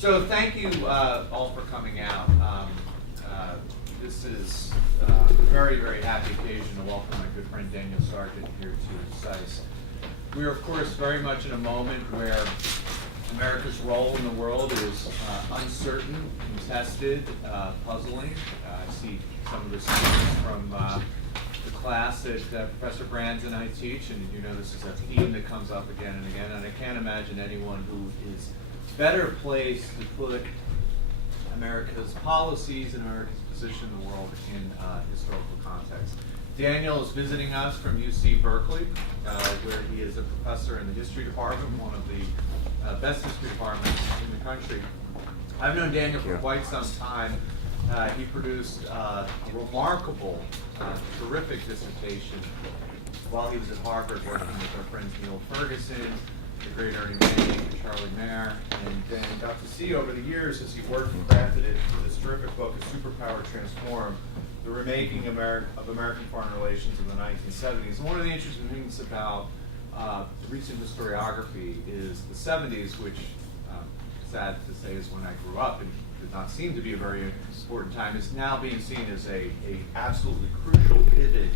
So thank you all for coming out. This is a very, very happy occasion to welcome my good friend Daniel Sargent here to SAIS. We are, of course, very much in a moment where America's role in the world is uncertain, contested, puzzling. I see some of the students from the class that Professor Brands and I teach, and you know this is a theme that comes up again and again, and I can't imagine anyone who is better placed to put America's policies and America's position in the world in historical context. Daniel is visiting us from UC Berkeley, where he is a professor in the history department, one of the best history departments in the country. I've known Daniel for quite some time. He produced a remarkable, terrific dissertation while he was at Harvard working with our friends Neil Ferguson, the great Ernie May, and Charlie Mayer, and then got to see over the years as he worked and crafted it for this terrific book, A Superpower Transformed, the Remaking of American Foreign Relations in the 1970s. And one of the interesting things about recent historiography is the 70s, which, sad to say, is when I grew up and did not seem to be a very important time, is now being seen as a absolutely crucial pivot,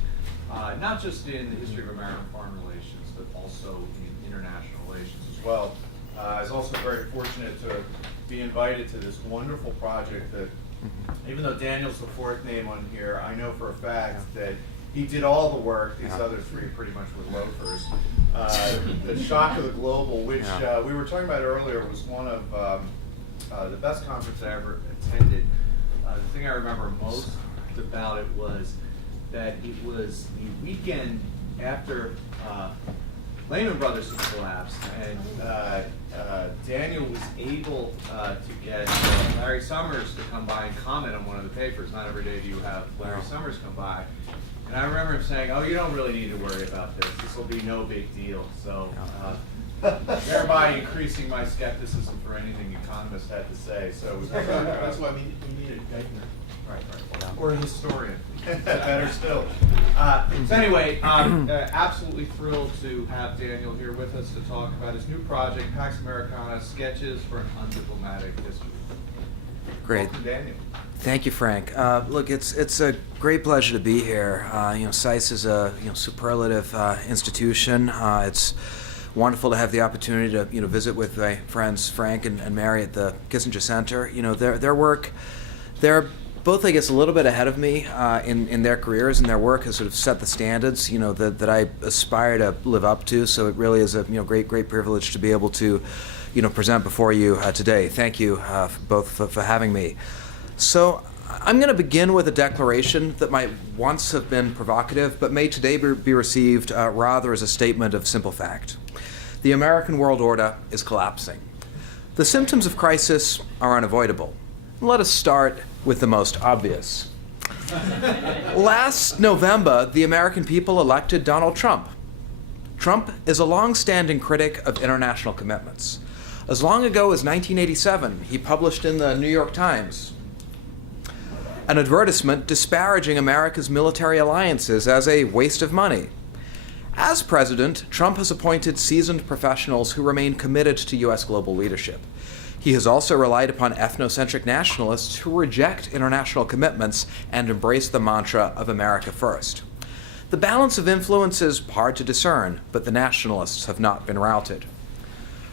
not just in the history of American foreign relations, but also in international relations as well. I was also very fortunate to be invited to this wonderful project that, even though Daniel's the fourth name on here, I know for a fact that he did all the work. These other three pretty much were loafers. The Shock of the Global, which we were talking about earlier, was one of the best conferences I ever attended. The thing I remember most about it was that it was the weekend after Lehman Brothers had collapsed, and Daniel was able to get Larry Summers to come by and comment on one of the papers. Not every day do you have Larry Summers come by. And I remember him saying, "Oh, you don't really need to worry about this. This will be no big deal." So, thereby increasing my skepticism for anything economists had to say. So that's why we need a Geithner. Right. Or a historian. Better still. So anyway, absolutely thrilled to have Daniel here with us to talk about his new project, Pax Americana, Sketches for an Undiplomatic History. Great. Welcome, Daniel. Thank you, Frank. Look, it's a great pleasure to be here. SAIS is a superlative institution. It's wonderful to have the opportunity to visit with my friends Frank and Mary at the Kissinger Center. Their work, they're both, I guess, a little bit ahead of me in their careers, and their work has sort of set the standards, that I aspire to live up to. So it really is a great privilege to be able to, present before you today. Thank you both for having me. So I'm going to begin with a declaration that might once have been provocative, but may today be received rather as a statement of simple fact. The American world order is collapsing. The symptoms of crisis are unavoidable. Let us start with the most obvious. Last November, the American people elected Donald Trump. Trump is a long-standing critic of international commitments. As long ago as 1987, he published in the New York Times an advertisement disparaging America's military alliances as a waste of money. As president, Trump has appointed seasoned professionals who remain committed to U.S. global leadership. He has also relied upon ethnocentric nationalists who reject international commitments and embrace the mantra of America first. The balance of influence is hard to discern, but the nationalists have not been routed.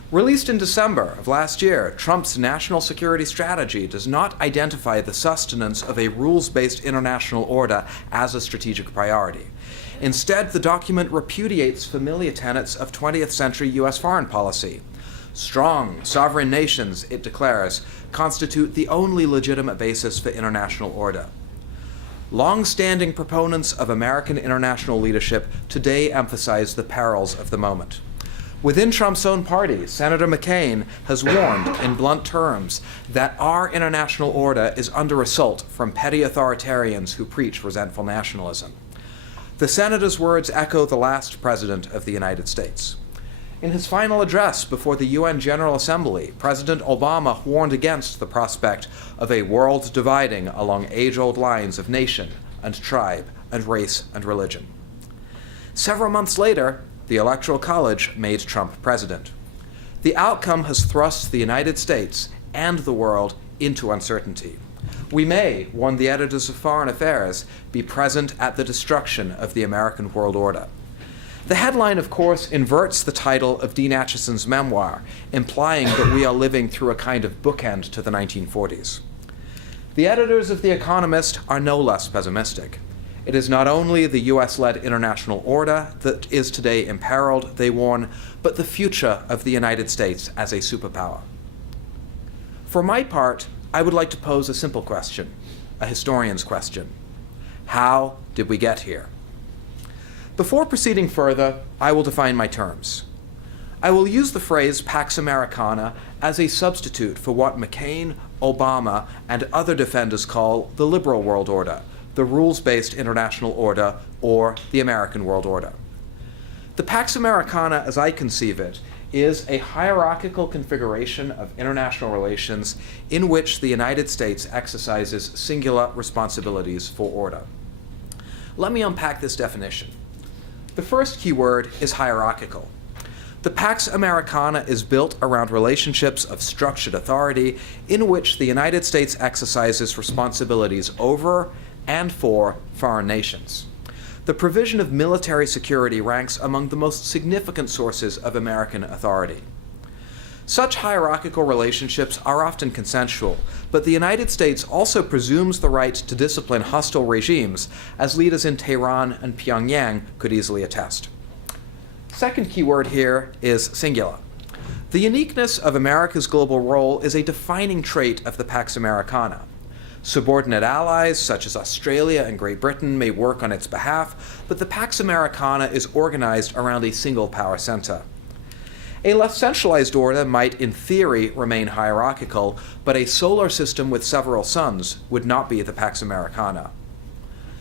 Released in December of last year, Trump's national security strategy does not identify the sustenance of a rules-based international order as a strategic priority. Instead, the document repudiates familiar tenets of 20th century U.S. foreign policy. Strong, sovereign nations, it declares, constitute the only legitimate basis for international order. Long-standing proponents of American international leadership today emphasize the perils of the moment. Within Trump's own party, Senator McCain has warned in blunt terms that our international order is under assault from petty authoritarians who preach resentful nationalism. The senator's words echo the last president of the United States. In his final address before the UN General Assembly, President Obama warned against the prospect of a world dividing along age-old lines of nation and tribe and race and religion. Several months later, the Electoral College made Trump president. The outcome has thrust the United States and the world into uncertainty. We may, warn the editors of Foreign Affairs, be present at the destruction of the American world order. The headline, of course, inverts the title of Dean Acheson's memoir, implying that we are living through a kind of bookend to the 1940s. The editors of The Economist are no less pessimistic. It is not only the US-led international order that is today imperiled, they warn, but the future of the United States as a superpower. For my part, I would like to pose a simple question, a historian's question. How did we get here? Before proceeding further, I will define my terms. I will use the phrase Pax Americana as a substitute for what McCain, Obama, and other defenders call the liberal world order, the rules-based international order, or the American world order. The Pax Americana, as I conceive it, is a hierarchical configuration of international relations in which the United States exercises singular responsibilities for order. Let me unpack this definition. The first key word is hierarchical. The Pax Americana is built around relationships of structured authority in which the United States exercises responsibilities over and for foreign nations. The provision of military security ranks among the most significant sources of American authority. Such hierarchical relationships are often consensual, but the United States also presumes the right to discipline hostile regimes, as leaders in Tehran and Pyongyang could easily attest. Second key word here is singular. The uniqueness of America's global role is a defining trait of the Pax Americana. Subordinate allies, such as Australia and Great Britain, may work on its behalf, but the Pax Americana is organized around a single power center. A less centralized order might, in theory, remain hierarchical, but a solar system with several suns would not be the Pax Americana.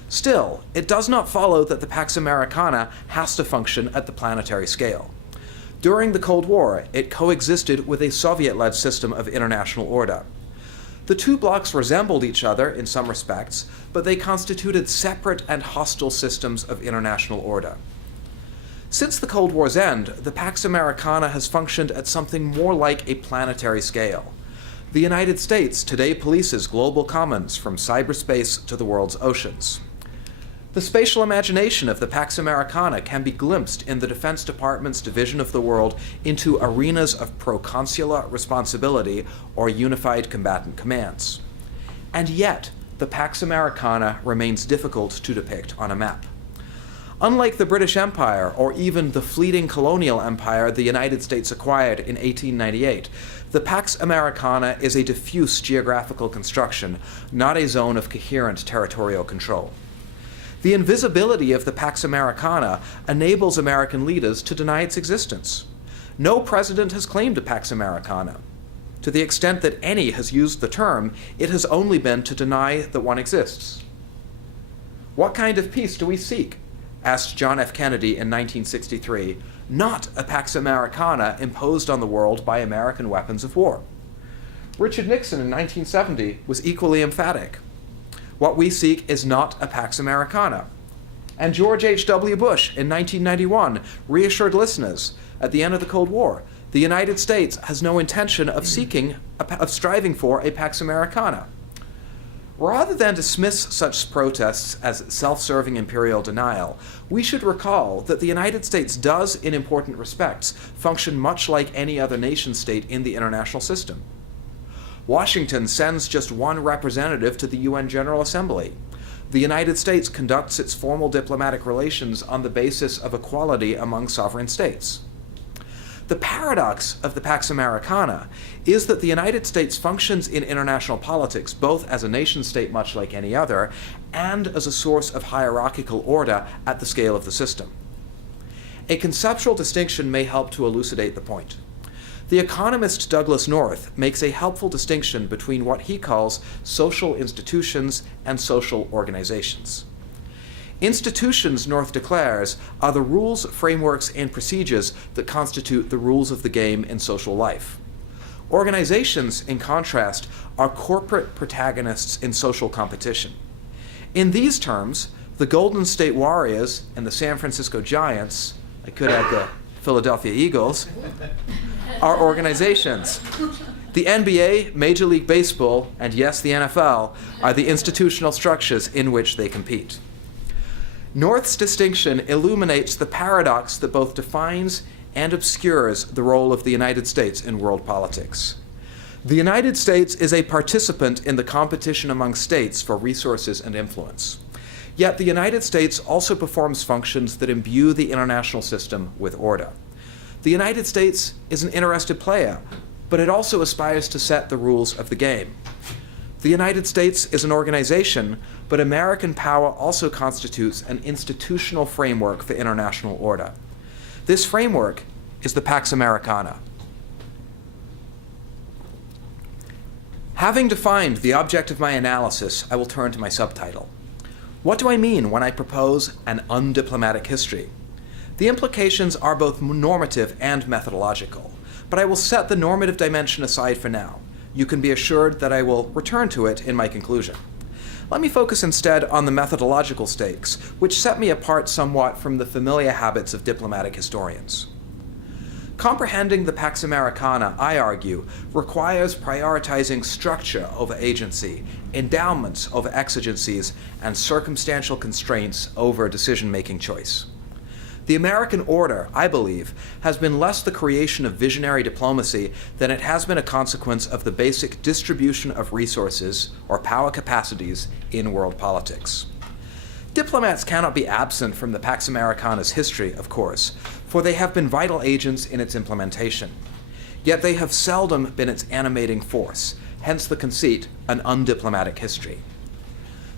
Still, it does not follow that the Pax Americana has to function at the planetary scale. During the Cold War, it coexisted with a Soviet-led system of international order. The two blocs resembled each other in some respects, but they constituted separate and hostile systems of international order. Since the Cold War's end, the Pax Americana has functioned at something more like a planetary scale. The United States today polices global commons from cyberspace to the world's oceans. The spatial imagination of the Pax Americana can be glimpsed in the Defense Department's division of the world into arenas of proconsular responsibility or unified combatant commands. And yet, the Pax Americana remains difficult to depict on a map. Unlike the British Empire or even the fleeting colonial empire the United States acquired in 1898, the Pax Americana is a diffuse geographical construction, not a zone of coherent territorial control. The invisibility of the Pax Americana enables American leaders to deny its existence. No president has claimed a Pax Americana. To the extent that any has used the term, it has only been to deny that one exists. What kind of peace do we seek? Asked John F. Kennedy in 1963, not a Pax Americana imposed on the world by American weapons of war. Richard Nixon in 1970 was equally emphatic. What we seek is not a Pax Americana. And George H.W. Bush in 1991 reassured listeners at the end of the Cold War, the United States has no intention of striving for a Pax Americana. Rather than dismiss such protests as self-serving imperial denial, we should recall that the United States does, in important respects, function much like any other nation-state in the international system. Washington sends just one representative to the UN General Assembly. The United States conducts its formal diplomatic relations on the basis of equality among sovereign states. The paradox of the Pax Americana is that the United States functions in international politics both as a nation-state much like any other and as a source of hierarchical order at the scale of the system. A conceptual distinction may help to elucidate the point. The economist Douglas North makes a helpful distinction between what he calls social institutions and social organizations. Institutions, North declares, are the rules, frameworks, and procedures that constitute the rules of the game in social life. Organizations, in contrast, are corporate protagonists in social competition. In these terms, the Golden State Warriors and the San Francisco Giants, I could add the Philadelphia Eagles, are organizations. The NBA, Major League Baseball, and yes, the NFL are the institutional structures in which they compete. North's distinction illuminates the paradox that both defines and obscures the role of the United States in world politics. The United States is a participant in the competition among states for resources and influence. Yet the United States also performs functions that imbue the international system with order. The United States is an interested player, but it also aspires to set the rules of the game. The United States is an organization, but American power also constitutes an institutional framework for international order. This framework is the Pax Americana. Having defined the object of my analysis, I will turn to my subtitle. What do I mean when I propose an undiplomatic history? The implications are both normative and methodological, but I will set the normative dimension aside for now. You can be assured that I will return to it in my conclusion. Let me focus instead on the methodological stakes, which set me apart somewhat from the familiar habits of diplomatic historians. Comprehending the Pax Americana, I argue, requires prioritizing structure over agency, endowments over exigencies, and circumstantial constraints over decision-making choice. The American order, I believe, has been less the creation of visionary diplomacy than it has been a consequence of the basic distribution of resources or power capacities in world politics. Diplomats cannot be absent from the Pax Americana's history, of course, for they have been vital agents in its implementation. Yet they have seldom been its animating force, hence the conceit, an undiplomatic history.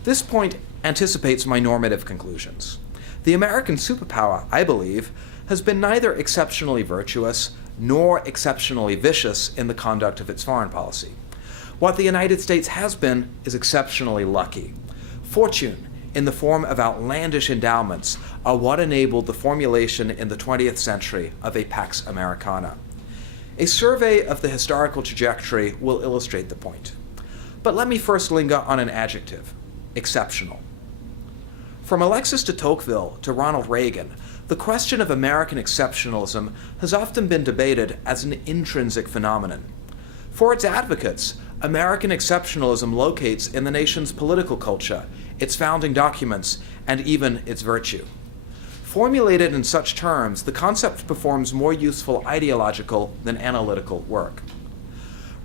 This point anticipates my normative conclusions. The American superpower, I believe, has been neither exceptionally virtuous nor exceptionally vicious in the conduct of its foreign policy. What the United States has been is exceptionally lucky. Fortune, in the form of outlandish endowments, are what enabled the formulation in the 20th century of a Pax Americana. A survey of the historical trajectory will illustrate the point. But let me first linger on an adjective: exceptional. From Alexis de Tocqueville to Ronald Reagan, the question of American exceptionalism has often been debated as an intrinsic phenomenon. For its advocates, American exceptionalism locates in the nation's political culture, its founding documents, and even its virtue. Formulated in such terms, the concept performs more useful ideological than analytical work.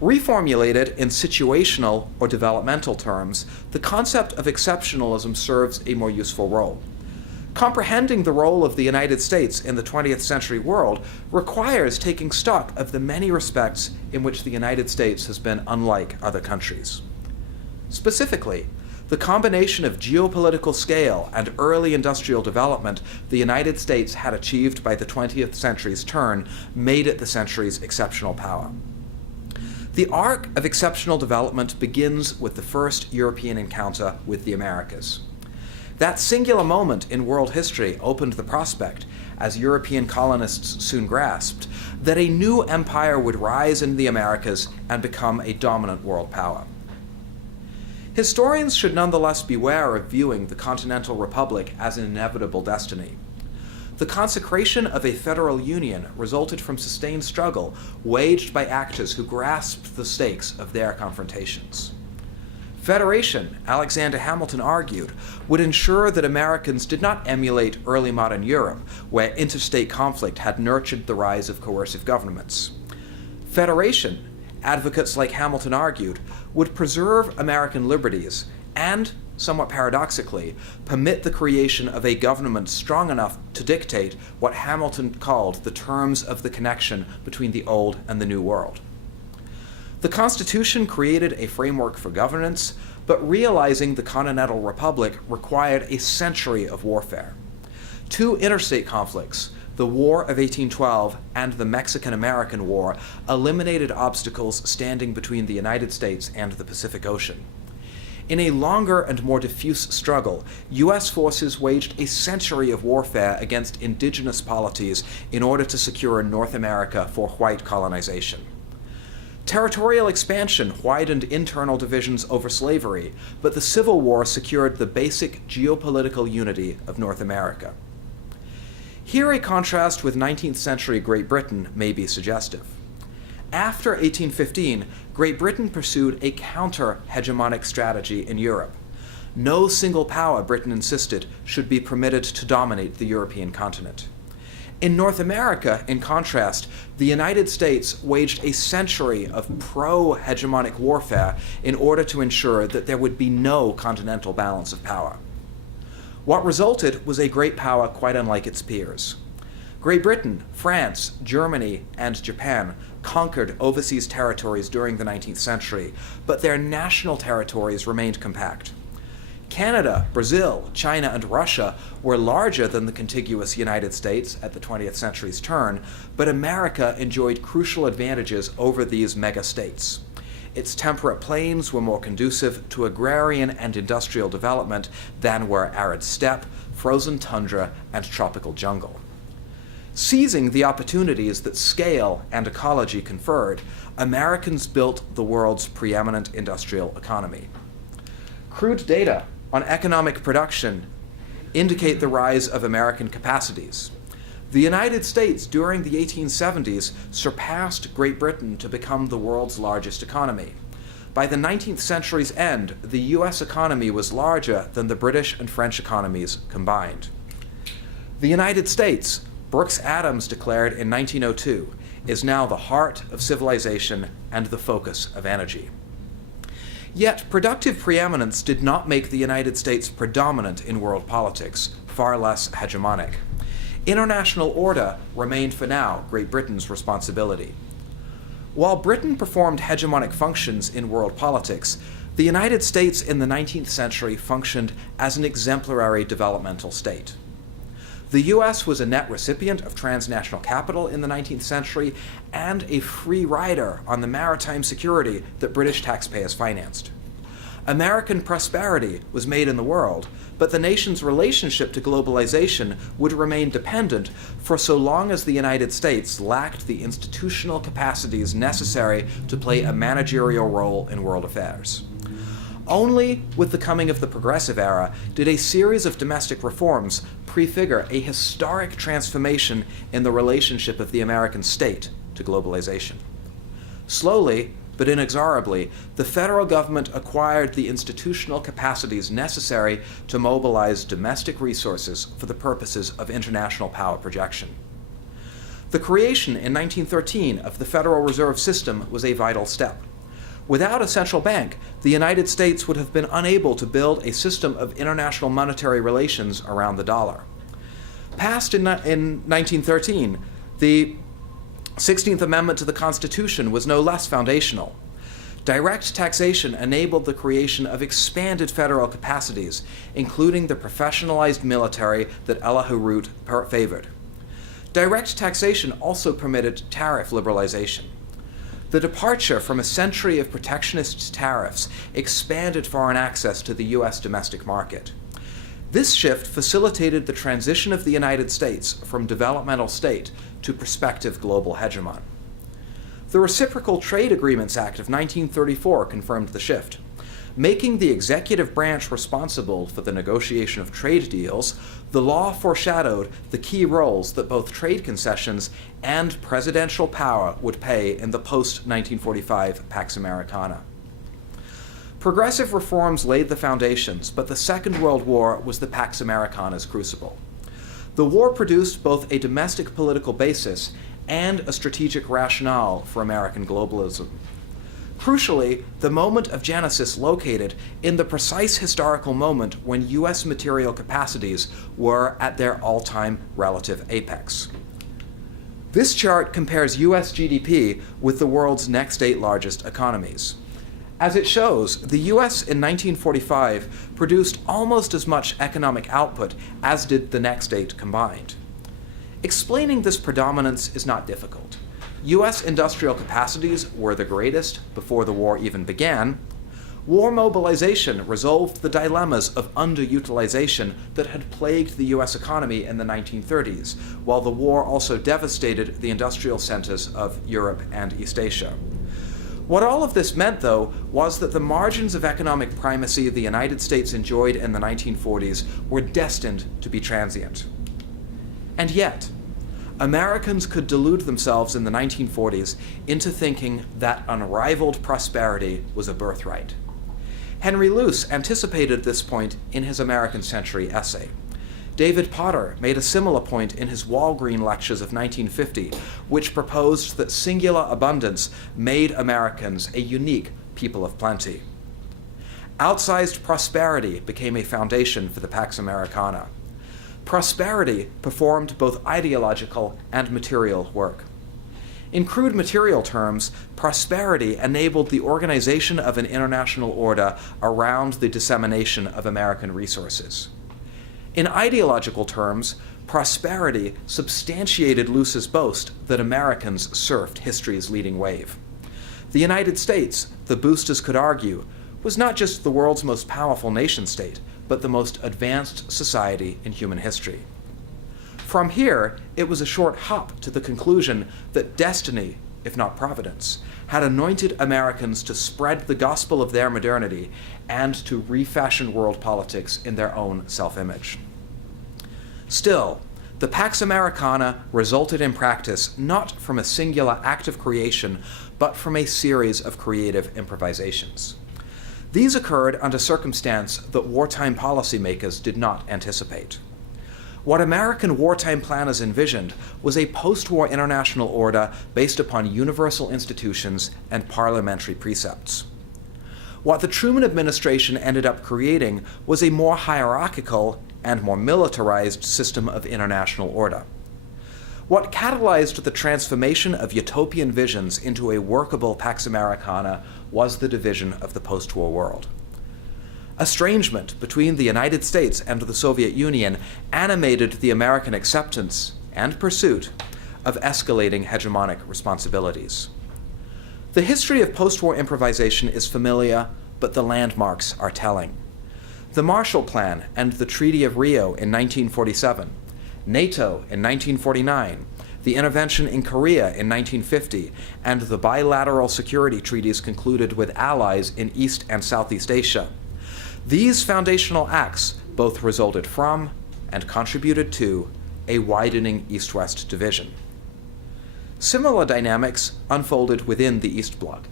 Reformulated in situational or developmental terms, the concept of exceptionalism serves a more useful role. Comprehending the role of the United States in the 20th century world requires taking stock of the many respects in which the United States has been unlike other countries. Specifically, the combination of geopolitical scale and early industrial development the United States had achieved by the 20th century's turn made it the century's exceptional power. The arc of exceptional development begins with the first European encounter with the Americas. That singular moment in world history opened the prospect, as European colonists soon grasped, that a new empire would rise in the Americas and become a dominant world power. Historians should nonetheless beware of viewing the Continental Republic as an inevitable destiny. The consecration of a federal union resulted from sustained struggle waged by actors who grasped the stakes of their confrontations. Federation, Alexander Hamilton argued, would ensure that Americans did not emulate early modern Europe, where interstate conflict had nurtured the rise of coercive governments. Federation, advocates like Hamilton argued, would preserve American liberties and, somewhat paradoxically, permit the creation of a government strong enough to dictate what Hamilton called the terms of the connection between the old and the new world. The Constitution created a framework for governance, but realizing the Continental Republic required a century of warfare. Two interstate conflicts, the War of 1812 and the Mexican-American War, eliminated obstacles standing between the United States and the Pacific Ocean. In a longer and more diffuse struggle, U.S. forces waged a century of warfare against indigenous polities in order to secure North America for white colonization. Territorial expansion widened internal divisions over slavery, but the Civil War secured the basic geopolitical unity of North America. Here a contrast with 19th century Great Britain may be suggestive. After 1815, Great Britain pursued a counter-hegemonic strategy in Europe. No single power, Britain insisted, should be permitted to dominate the European continent. In North America, in contrast, the United States waged a century of pro-hegemonic warfare in order to ensure that there would be no continental balance of power. What resulted was a great power quite unlike its peers. Great Britain, France, Germany, and Japan conquered overseas territories during the 19th century, but their national territories remained compact. Canada, Brazil, China, and Russia were larger than the contiguous United States at the 20th century's turn, but America enjoyed crucial advantages over these mega-states. Its temperate plains were more conducive to agrarian and industrial development than were arid steppe, frozen tundra, and tropical jungle. Seizing the opportunities that scale and ecology conferred, Americans built the world's preeminent industrial economy. Crude data on economic production indicate the rise of American capacities. The United States during the 1870s surpassed Great Britain to become the world's largest economy. By the 19th century's end, the US economy was larger than the British and French economies combined. The United States, Brooks Adams declared in 1902, is now the heart of civilization and the focus of energy. Yet, productive preeminence did not make the United States predominant in world politics, far less hegemonic. International order remained for now Great Britain's responsibility. While Britain performed hegemonic functions in world politics, the United States in the 19th century functioned as an exemplary developmental state. The US was a net recipient of transnational capital in the 19th century and a free rider on the maritime security that British taxpayers financed. American prosperity was made in the world, but the nation's relationship to globalization would remain dependent for so long as the United States lacked the institutional capacities necessary to play a managerial role in world affairs. Only with the coming of the Progressive Era did a series of domestic reforms prefigure a historic transformation in the relationship of the American state to globalization. Slowly, but inexorably, the federal government acquired the institutional capacities necessary to mobilize domestic resources for the purposes of international power projection. The creation in 1913 of the Federal Reserve System was a vital step. Without a central bank, the United States would have been unable to build a system of international monetary relations around the dollar. Passed in 1913, the 16th Amendment to the Constitution was no less foundational. Direct taxation enabled the creation of expanded federal capacities, including the professionalized military that Ella Heroot favored. Direct taxation also permitted tariff liberalization. The departure from a century of protectionist tariffs expanded foreign access to the U.S. domestic market. This shift facilitated the transition of the United States from developmental state to prospective global hegemon. The Reciprocal Trade Agreements Act of 1934 confirmed the shift. Making the executive branch responsible for the negotiation of trade deals, the law foreshadowed the key roles that both trade concessions and presidential power would play in the post-1945 Pax Americana. Progressive reforms laid the foundations, but the Second World War was the Pax Americana's crucible. The war produced both a domestic political basis and a strategic rationale for American globalism. Crucially, the moment of genesis located in the precise historical moment when U.S. material capacities were at their all-time relative apex. This chart compares U.S. GDP with the world's next 8 largest economies. As it shows, the U.S. in 1945 produced almost as much economic output as did the next 8 combined. Explaining this predominance is not difficult. U.S. industrial capacities were the greatest before the war even began. War mobilization resolved the dilemmas of underutilization that had plagued the U.S. economy in the 1930s, while the war also devastated the industrial centers of Europe and East Asia. What all of this meant, though, was that the margins of economic primacy the United States enjoyed in the 1940s were destined to be transient. And yet, Americans could delude themselves in the 1940s into thinking that unrivaled prosperity was a birthright. Henry Luce anticipated this point in his American Century essay. David Potter made a similar point in his Walgreen Lectures of 1950, which proposed that singular abundance made Americans a unique people of plenty. Outsized prosperity became a foundation for the Pax Americana. Prosperity performed both ideological and material work. In crude material terms, prosperity enabled the organization of an international order around the dissemination of American resources. In ideological terms, prosperity substantiated Luce's boast that Americans surfed history's leading wave. The United States, the boosters could argue, was not just the world's most powerful nation-state, but the most advanced society in human history. From here, it was a short hop to the conclusion that destiny, if not providence, had anointed Americans to spread the gospel of their modernity and to refashion world politics in their own self-image. Still, the Pax Americana resulted in practice not from a singular act of creation, but from a series of creative improvisations. These occurred under circumstance that wartime policymakers did not anticipate. What American wartime planners envisioned was a post-war international order based upon universal institutions and parliamentary precepts. What the Truman administration ended up creating was a more hierarchical and more militarized system of international order. What catalyzed the transformation of utopian visions into a workable Pax Americana was the division of the post-war world. Estrangement between the United States and the Soviet Union animated the American acceptance and pursuit of escalating hegemonic responsibilities. The history of post-war improvisation is familiar, but the landmarks are telling. The Marshall Plan and the Treaty of Rio in 1947, NATO in 1949, the intervention in Korea in 1950, and the bilateral security treaties concluded with allies in East and Southeast Asia. These foundational acts both resulted from and contributed to a widening East-West division. Similar dynamics unfolded within the East Bloc.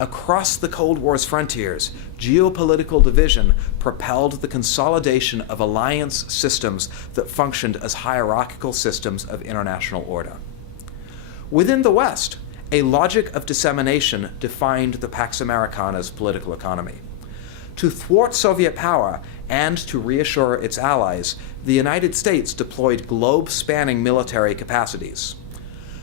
Across the Cold War's frontiers, geopolitical division propelled the consolidation of alliance systems that functioned as hierarchical systems of international order. Within the West, a logic of dissemination defined the Pax Americana's political economy. To thwart Soviet power and to reassure its allies, the United States deployed globe-spanning military capacities.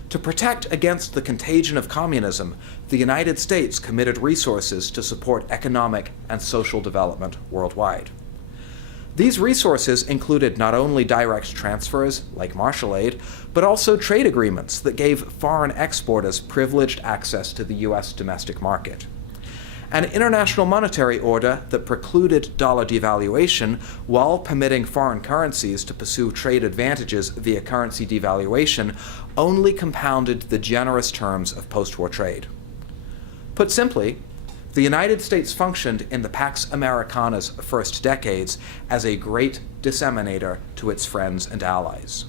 To protect against the contagion of communism, the United States committed resources to support economic and social development worldwide. These resources included not only direct transfers, like Marshall Aid, but also trade agreements that gave foreign exporters privileged access to the U.S. domestic market. An international monetary order that precluded dollar devaluation while permitting foreign currencies to pursue trade advantages via currency devaluation only compounded the generous terms of post-war trade. Put simply, the United States functioned in the Pax Americana's first decades as a great disseminator to its friends and allies.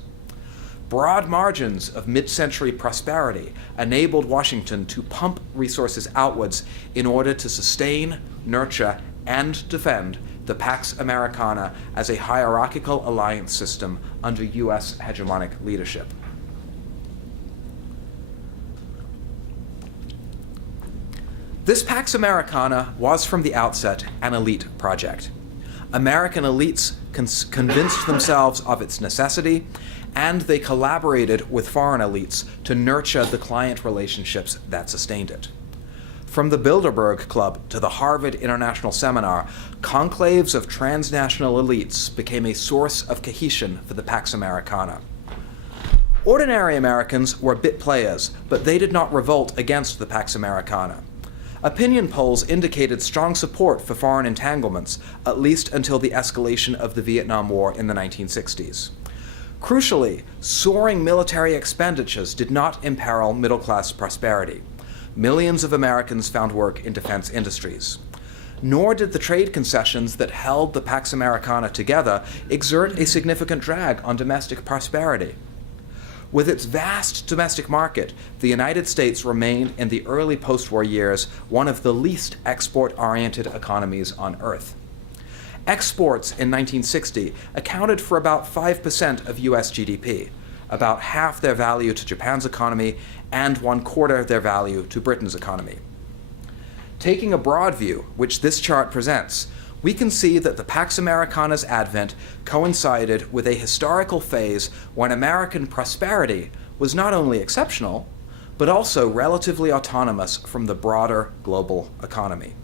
Broad margins of mid-century prosperity enabled Washington to pump resources outwards in order to sustain, nurture, and defend the Pax Americana as a hierarchical alliance system under U.S. hegemonic leadership. This Pax Americana was from the outset an elite project. American elites convinced themselves of its necessity, and they collaborated with foreign elites to nurture the client relationships that sustained it. From the Bilderberg Club to the Harvard International Seminar, conclaves of transnational elites became a source of cohesion for the Pax Americana. Ordinary Americans were bit players, but they did not revolt against the Pax Americana. Opinion polls indicated strong support for foreign entanglements, at least until the escalation of the Vietnam War in the 1960s. Crucially, soaring military expenditures did not imperil middle-class prosperity. Millions of Americans found work in defense industries. Nor did the trade concessions that held the Pax Americana together exert a significant drag on domestic prosperity. With its vast domestic market, the United States remained in the early post-war years one of the least export-oriented economies on Earth. Exports in 1960 accounted for about 5% of US GDP, about half their value to Japan's economy and 1/4 their value to Britain's economy. Taking a broad view, which this chart presents, we can see that the Pax Americana's advent coincided with a historical phase when American prosperity was not only exceptional, but also relatively autonomous from the broader global economy.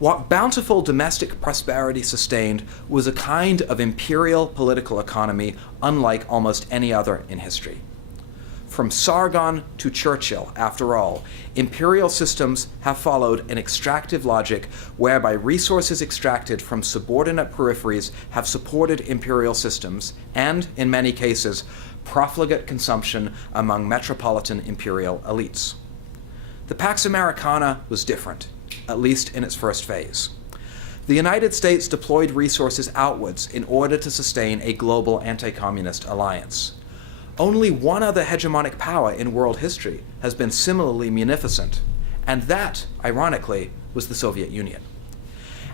What bountiful domestic prosperity sustained was a kind of imperial political economy unlike almost any other in history. From Sargent to Churchill, after all, imperial systems have followed an extractive logic whereby resources extracted from subordinate peripheries have supported imperial systems and, in many cases, profligate consumption among metropolitan imperial elites. The Pax Americana was different, at least in its first phase. The United States deployed resources outwards in order to sustain a global anti-communist alliance. Only one other hegemonic power in world history has been similarly munificent, and that, ironically, was the Soviet Union.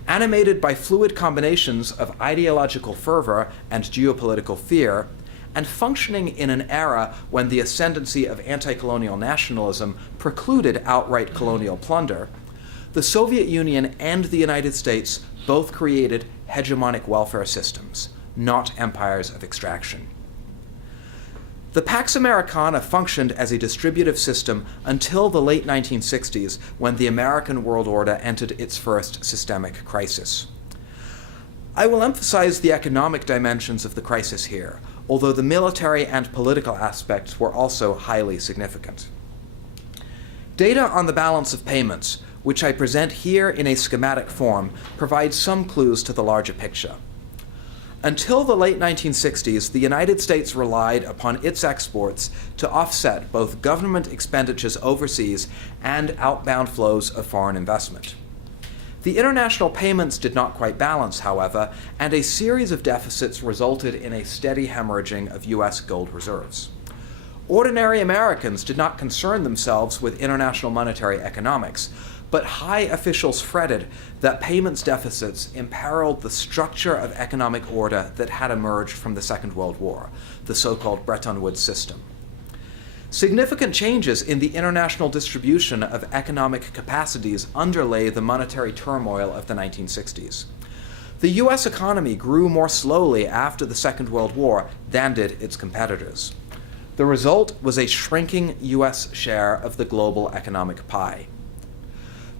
Animated by fluid combinations of ideological fervor and geopolitical fear, and functioning in an era when the ascendancy of anti-colonial nationalism precluded outright colonial plunder, the Soviet Union and the United States both created hegemonic welfare systems, not empires of extraction. The Pax Americana functioned as a distributive system until the late 1960s, when the American world order entered its first systemic crisis. I will emphasize the economic dimensions of the crisis here, although the military and political aspects were also highly significant. Data on the balance of payments, which I present here in a schematic form, provides some clues to the larger picture. Until the late 1960s, the United States relied upon its exports to offset both government expenditures overseas and outbound flows of foreign investment. The international payments did not quite balance, however, and a series of deficits resulted in a steady hemorrhaging of U.S. gold reserves. Ordinary Americans did not concern themselves with international monetary economics, but high officials fretted that payments deficits imperiled the structure of economic order that had emerged from the Second World War, the so-called Bretton Woods system. Significant changes in the international distribution of economic capacities underlay the monetary turmoil of the 1960s. The U.S. economy grew more slowly after the Second World War than did its competitors. The result was a shrinking U.S. share of the global economic pie.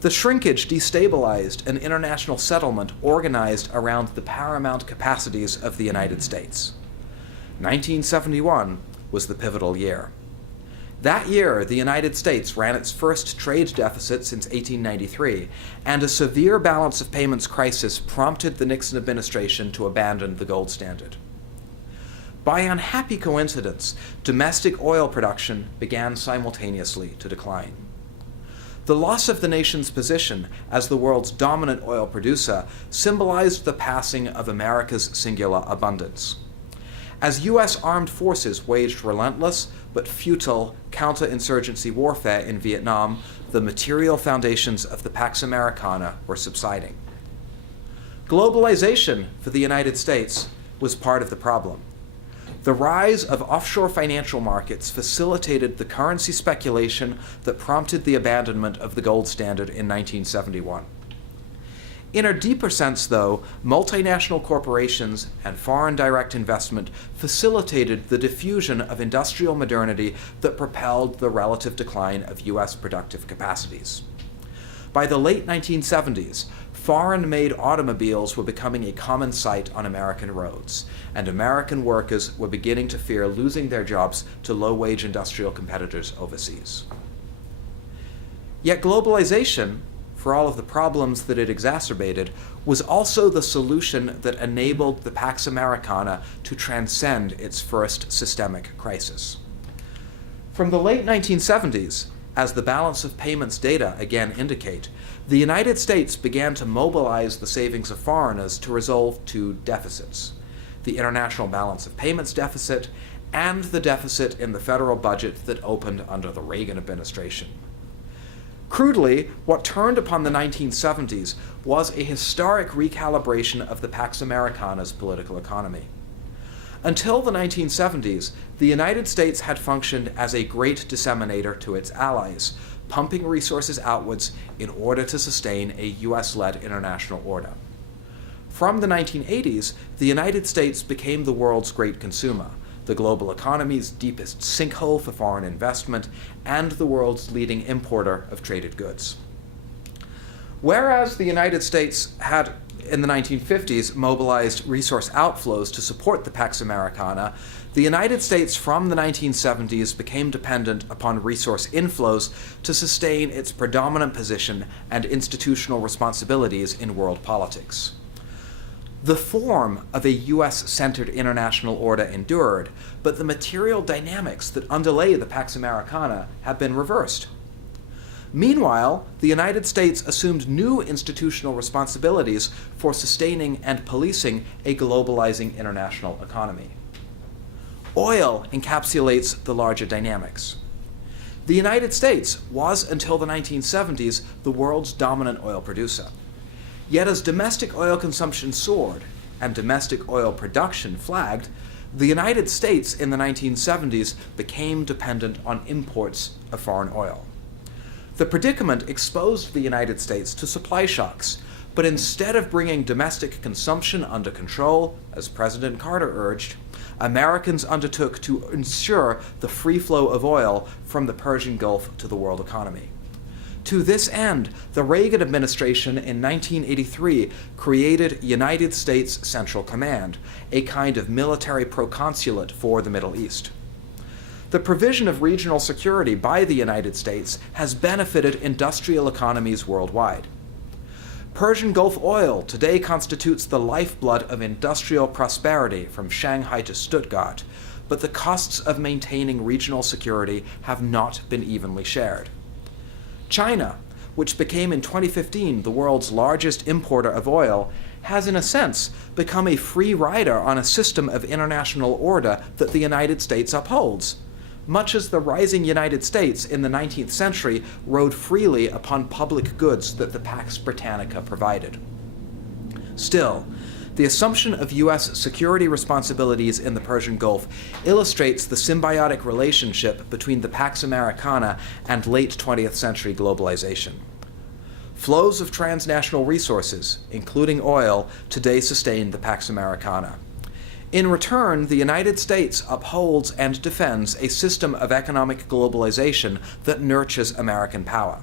The shrinkage destabilized an international settlement organized around the paramount capacities of the United States. 1971 was the pivotal year. That year, the United States ran its first trade deficit since 1893, and a severe balance of payments crisis prompted the Nixon administration to abandon the gold standard. By unhappy coincidence, domestic oil production began simultaneously to decline. The loss of the nation's position as the world's dominant oil producer symbolized the passing of America's singular abundance. As U.S. armed forces waged relentless but futile counterinsurgency warfare in Vietnam, the material foundations of the Pax Americana were subsiding. Globalization for the United States was part of the problem. The rise of offshore financial markets facilitated the currency speculation that prompted the abandonment of the gold standard in 1971. In a deeper sense, though, multinational corporations and foreign direct investment facilitated the diffusion of industrial modernity that propelled the relative decline of U.S. productive capacities. By the late 1970s, foreign-made automobiles were becoming a common sight on American roads, and American workers were beginning to fear losing their jobs to low-wage industrial competitors overseas. Yet globalization, for all of the problems that it exacerbated, was also the solution that enabled the Pax Americana to transcend its first systemic crisis. From the late 1970s, as the balance of payments data again indicate, the United States began to mobilize the savings of foreigners to resolve two deficits: the international balance of payments deficit and the deficit in the federal budget that opened under the Reagan administration. Crudely, what turned upon the 1970s was a historic recalibration of the Pax Americana's political economy. Until the 1970s, the United States had functioned as a great disseminator to its allies, pumping resources outwards in order to sustain a US-led international order. From the 1980s, the United States became the world's great consumer, the global economy's deepest sinkhole for foreign investment, and the world's leading importer of traded goods. Whereas the United States had, in the 1950s, mobilized resource outflows to support the Pax Americana, the United States from the 1970s became dependent upon resource inflows to sustain its predominant position and institutional responsibilities in world politics. The form of a US-centered international order endured, but the material dynamics that underlay the Pax Americana have been reversed. Meanwhile, the United States assumed new institutional responsibilities for sustaining and policing a globalizing international economy. Oil encapsulates the larger dynamics. The United States was, until the 1970s, the world's dominant oil producer. Yet as domestic oil consumption soared and domestic oil production flagged, the United States in the 1970s became dependent on imports of foreign oil. The predicament exposed the United States to supply shocks, but instead of bringing domestic consumption under control, as President Carter urged, Americans undertook to ensure the free flow of oil from the Persian Gulf to the world economy. To this end, the Reagan administration in 1983 created United States Central Command, a kind of military proconsulate for the Middle East. The provision of regional security by the United States has benefited industrial economies worldwide. Persian Gulf oil today constitutes the lifeblood of industrial prosperity from Shanghai to Stuttgart, but the costs of maintaining regional security have not been evenly shared. China, which became in 2015 the world's largest importer of oil, has in a sense become a free rider on a system of international order that the United States upholds, much as the rising United States in the 19th century rode freely upon public goods that the Pax Britannica provided. Still, the assumption of U.S. security responsibilities in the Persian Gulf illustrates the symbiotic relationship between the Pax Americana and late 20th century globalization. Flows of transnational resources, including oil, today sustain the Pax Americana. In return, the United States upholds and defends a system of economic globalization that nurtures American power.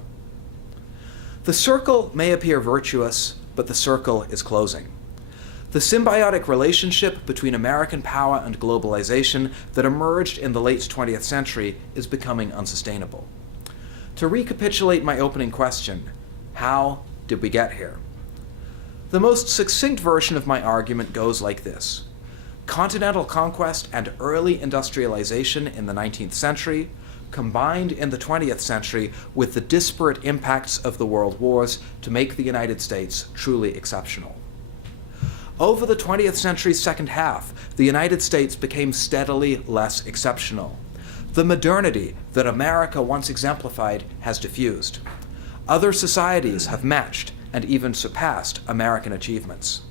The circle may appear virtuous, but the circle is closing. The symbiotic relationship between American power and globalization that emerged in the late 20th century is becoming unsustainable. To recapitulate my opening question, how did we get here? The most succinct version of my argument goes like this. Continental conquest and early industrialization in the 19th century, combined in the 20th century with the disparate impacts of the world wars to make the United States truly exceptional. Over the 20th century's second half, the United States became steadily less exceptional. The modernity that America once exemplified has diffused. Other societies have matched and even surpassed American achievements.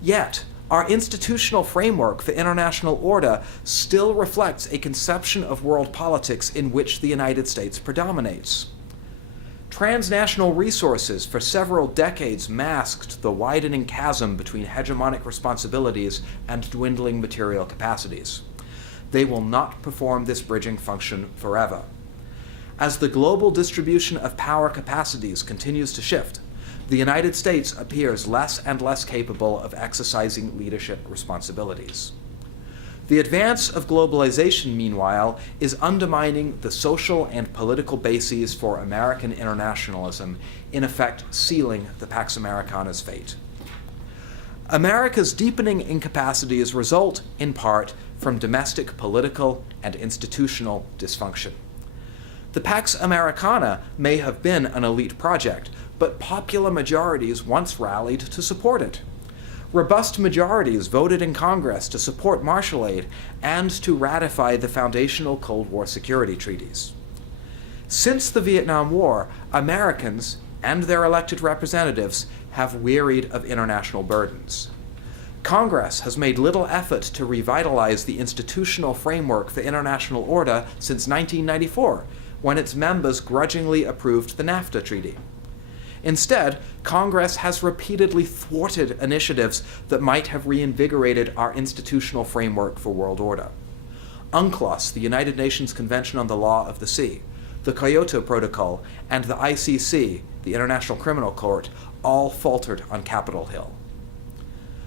Yet, our institutional framework for international order still reflects a conception of world politics in which the United States predominates. Transnational resources for several decades masked the widening chasm between hegemonic responsibilities and dwindling material capacities. They will not perform this bridging function forever. As the global distribution of power capacities continues to shift, the United States appears less and less capable of exercising leadership responsibilities. The advance of globalization, meanwhile, is undermining the social and political bases for American internationalism, in effect sealing the Pax Americana's fate. America's deepening incapacities result, in part, from domestic political and institutional dysfunction. The Pax Americana may have been an elite project, but popular majorities once rallied to support it. Robust majorities voted in Congress to support martial aid and to ratify the foundational Cold War security treaties. Since the Vietnam War, Americans and their elected representatives have wearied of international burdens. Congress has made little effort to revitalize the institutional framework for international order since 1994, when its members grudgingly approved the NAFTA treaty. Instead, Congress has repeatedly thwarted initiatives that might have reinvigorated our institutional framework for world order. UNCLOS, the United Nations Convention on the Law of the Sea, the Kyoto Protocol, and the ICC, the International Criminal Court, all faltered on Capitol Hill.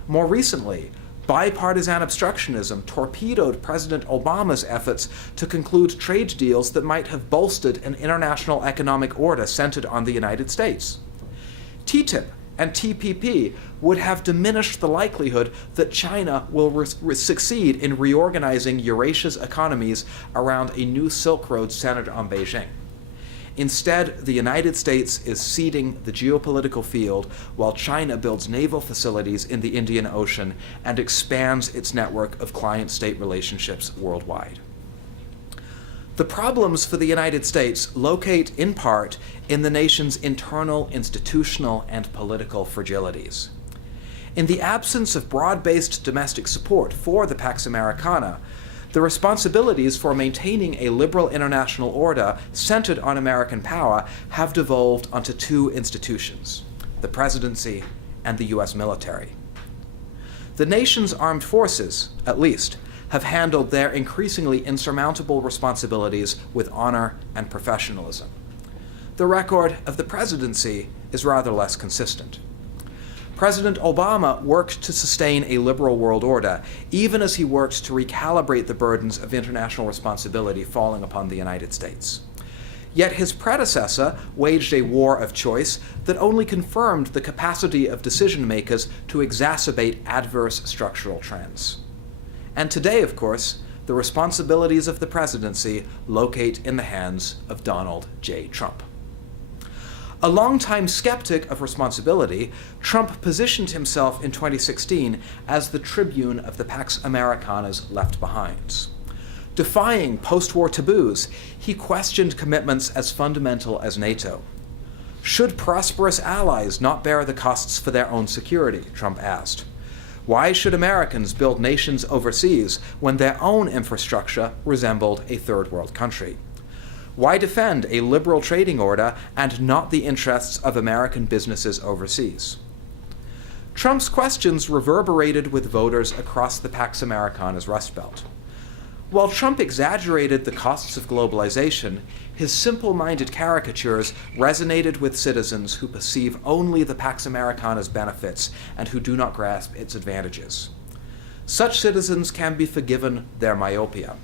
More recently, bipartisan obstructionism torpedoed President Obama's efforts to conclude trade deals that might have bolstered an international economic order centered on the United States. TTIP and TPP would have diminished the likelihood that China will succeed in reorganizing Eurasia's economies around a new Silk Road centered on Beijing. Instead, the United States is ceding the geopolitical field while China builds naval facilities in the Indian Ocean and expands its network of client-state relationships worldwide. The problems for the United States locate in part in the nation's internal institutional and political fragilities. In the absence of broad-based domestic support for the Pax Americana, the responsibilities for maintaining a liberal international order centered on American power have devolved onto two institutions, the presidency and the U.S. military. The nation's armed forces, at least, have handled their increasingly insurmountable responsibilities with honor and professionalism. The record of the presidency is rather less consistent. President Obama worked to sustain a liberal world order, even as he worked to recalibrate the burdens of international responsibility falling upon the United States. Yet his predecessor waged a war of choice that only confirmed the capacity of decision-makers to exacerbate adverse structural trends. And today, of course, the responsibilities of the presidency locate in the hands of Donald J. Trump. A longtime skeptic of responsibility, Trump positioned himself in 2016 as the tribune of the Pax Americana's left behinds. Defying post-war taboos, he questioned commitments as fundamental as NATO. Should prosperous allies not bear the costs for their own security? Trump asked. Why should Americans build nations overseas when their own infrastructure resembled a third world country? Why defend a liberal trading order and not the interests of American businesses overseas? Trump's questions reverberated with voters across the Pax Americana's Rust Belt. While Trump exaggerated the costs of globalization, his simple-minded caricatures resonated with citizens who perceive only the Pax Americana's benefits and who do not grasp its advantages. Such citizens can be forgiven their myopia.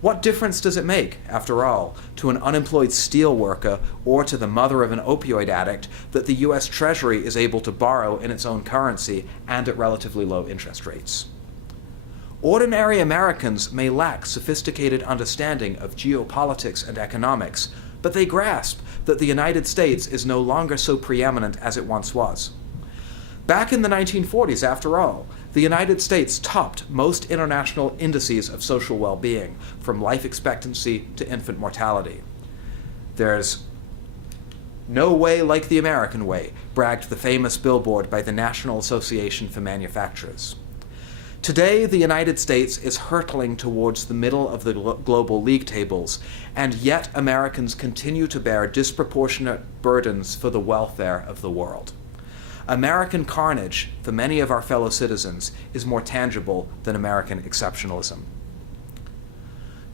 What difference does it make, after all, to an unemployed steel worker or to the mother of an opioid addict that the U.S. Treasury is able to borrow in its own currency and at relatively low interest rates? Ordinary Americans may lack sophisticated understanding of geopolitics and economics, but they grasp that the United States is no longer so preeminent as it once was. Back in the 1940s, after all, the United States topped most international indices of social well-being, from life expectancy to infant mortality. There's no way like the American way, bragged the famous billboard by the National Association for Manufacturers. Today, the United States is hurtling towards the middle of the global league tables, and yet Americans continue to bear disproportionate burdens for the welfare of the world. American carnage for many of our fellow citizens is more tangible than American exceptionalism.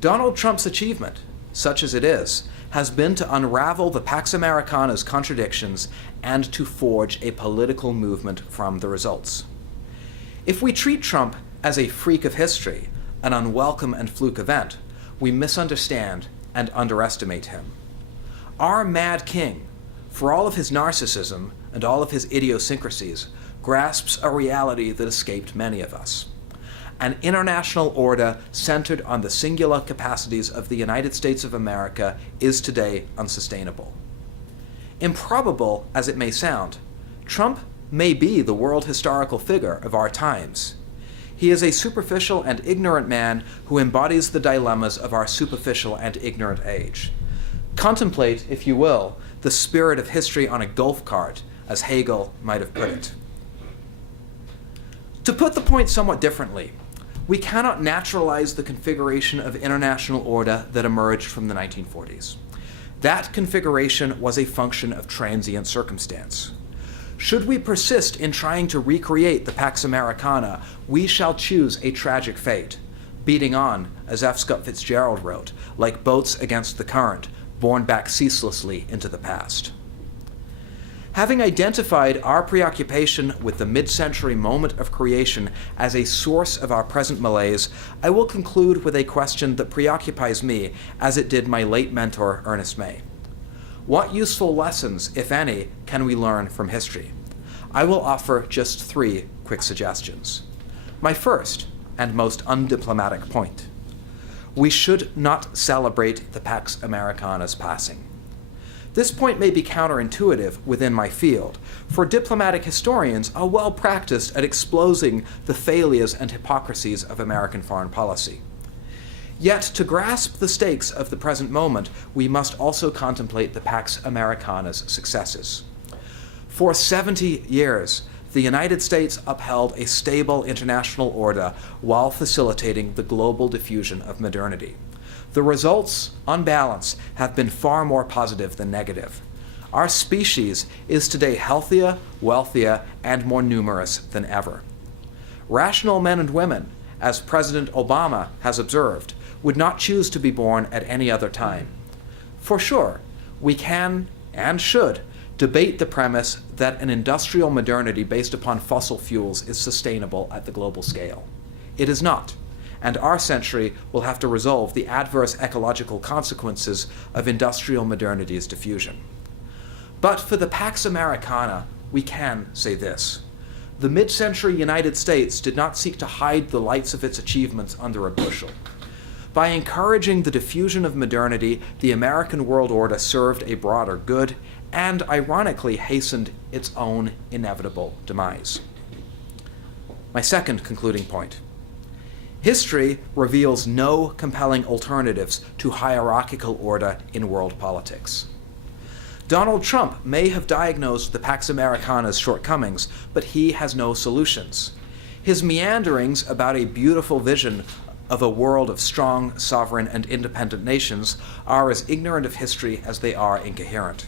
Donald Trump's achievement, such as it is, has been to unravel the Pax Americana's contradictions and to forge a political movement from the results. If we treat Trump as a freak of history, an unwelcome and fluke event, we misunderstand and underestimate him. Our mad king, for all of his narcissism and all of his idiosyncrasies, grasps a reality that escaped many of us. An international order centered on the singular capacities of the United States of America is today unsustainable. Improbable as it may sound, Trump may be the world historical figure of our times. He is a superficial and ignorant man who embodies the dilemmas of our superficial and ignorant age. Contemplate, if you will, the spirit of history on a golf cart, as Hegel might have put it. To put the point somewhat differently, we cannot naturalize the configuration of international order that emerged from the 1940s. That configuration was a function of transient circumstance. Should we persist in trying to recreate the Pax Americana, we shall choose a tragic fate, beating on, as F. Scott Fitzgerald wrote, like boats against the current, borne back ceaselessly into the past. Having identified our preoccupation with the mid-century moment of creation as a source of our present malaise, I will conclude with a question that preoccupies me as it did my late mentor, Ernest May. What useful lessons, if any, can we learn from history? I will offer just 3 quick suggestions. My first and most undiplomatic point: we should not celebrate the Pax Americana's passing. This point may be counterintuitive within my field, for diplomatic historians are well practiced at exposing the failures and hypocrisies of American foreign policy. Yet, to grasp the stakes of the present moment, we must also contemplate the Pax Americana's successes. For 70 years, the United States upheld a stable international order while facilitating the global diffusion of modernity. The results, on balance, have been far more positive than negative. Our species is today healthier, wealthier, and more numerous than ever. Rational men and women, as President Obama has observed, would not choose to be born at any other time. For sure, we can and should debate the premise that an industrial modernity based upon fossil fuels is sustainable at the global scale. It is not, and our century will have to resolve the adverse ecological consequences of industrial modernity's diffusion. But for the Pax Americana, we can say this: the mid-century United States did not seek to hide the lights of its achievements under a bushel. By encouraging the diffusion of modernity, the American world order served a broader good and, ironically, hastened its own inevitable demise. My second concluding point: history reveals no compelling alternatives to hierarchical order in world politics. Donald Trump may have diagnosed the Pax Americana's shortcomings, but he has no solutions. His meanderings about a beautiful vision of a world of strong, sovereign, and independent nations are as ignorant of history as they are incoherent.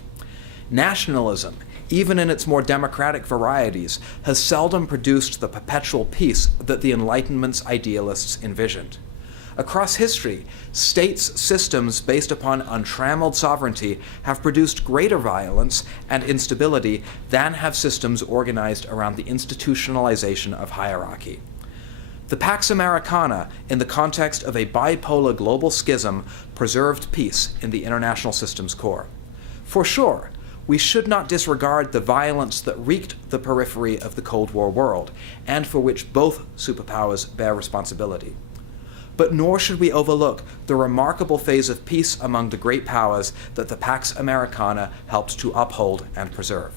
Nationalism, even in its more democratic varieties, has seldom produced the perpetual peace that the Enlightenment's idealists envisioned. Across history, states' systems based upon untrammeled sovereignty have produced greater violence and instability than have systems organized around the institutionalization of hierarchy. The Pax Americana, in the context of a bipolar global schism, preserved peace in the international system's core. For sure, we should not disregard the violence that wreaked the periphery of the Cold War world, and for which both superpowers bear responsibility. But nor should we overlook the remarkable phase of peace among the great powers that the Pax Americana helped to uphold and preserve.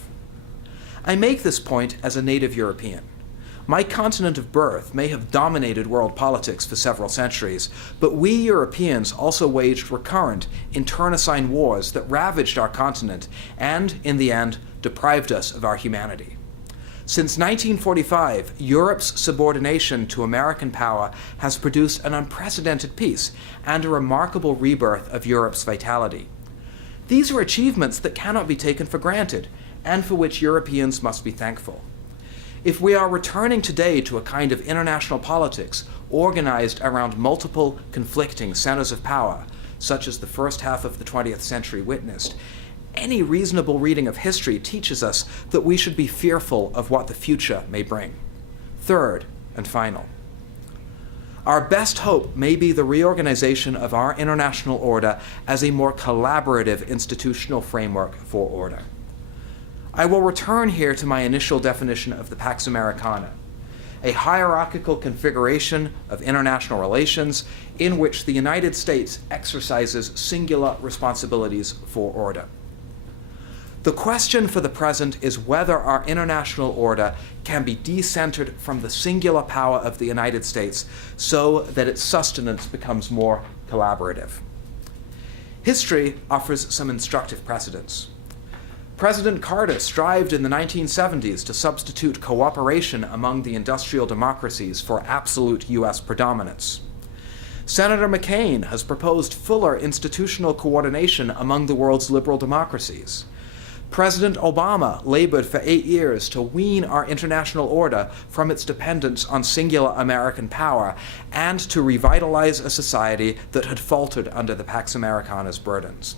I make this point as a native European. My continent of birth may have dominated world politics for several centuries, but we Europeans also waged recurrent, internecine wars that ravaged our continent and, in the end, deprived us of our humanity. Since 1945, Europe's subordination to American power has produced an unprecedented peace and a remarkable rebirth of Europe's vitality. These are achievements that cannot be taken for granted, and for which Europeans must be thankful. If we are returning today to a kind of international politics organized around multiple conflicting centers of power, such as the first half of the 20th century witnessed, any reasonable reading of history teaches us that we should be fearful of what the future may bring. Third, and final, our best hope may be the reorganization of our international order as a more collaborative institutional framework for order. I will return here to my initial definition of the Pax Americana, a hierarchical configuration of international relations in which the United States exercises singular responsibilities for order. The question for the present is whether our international order can be decentered from the singular power of the United States so that its sustenance becomes more collaborative. History offers some instructive precedents. President Carter strived in the 1970s to substitute cooperation among the industrial democracies for absolute U.S. predominance. Senator McCain has proposed fuller institutional coordination among the world's liberal democracies. President Obama labored for 8 years to wean our international order from its dependence on singular American power and to revitalize a society that had faltered under the Pax Americana's burdens.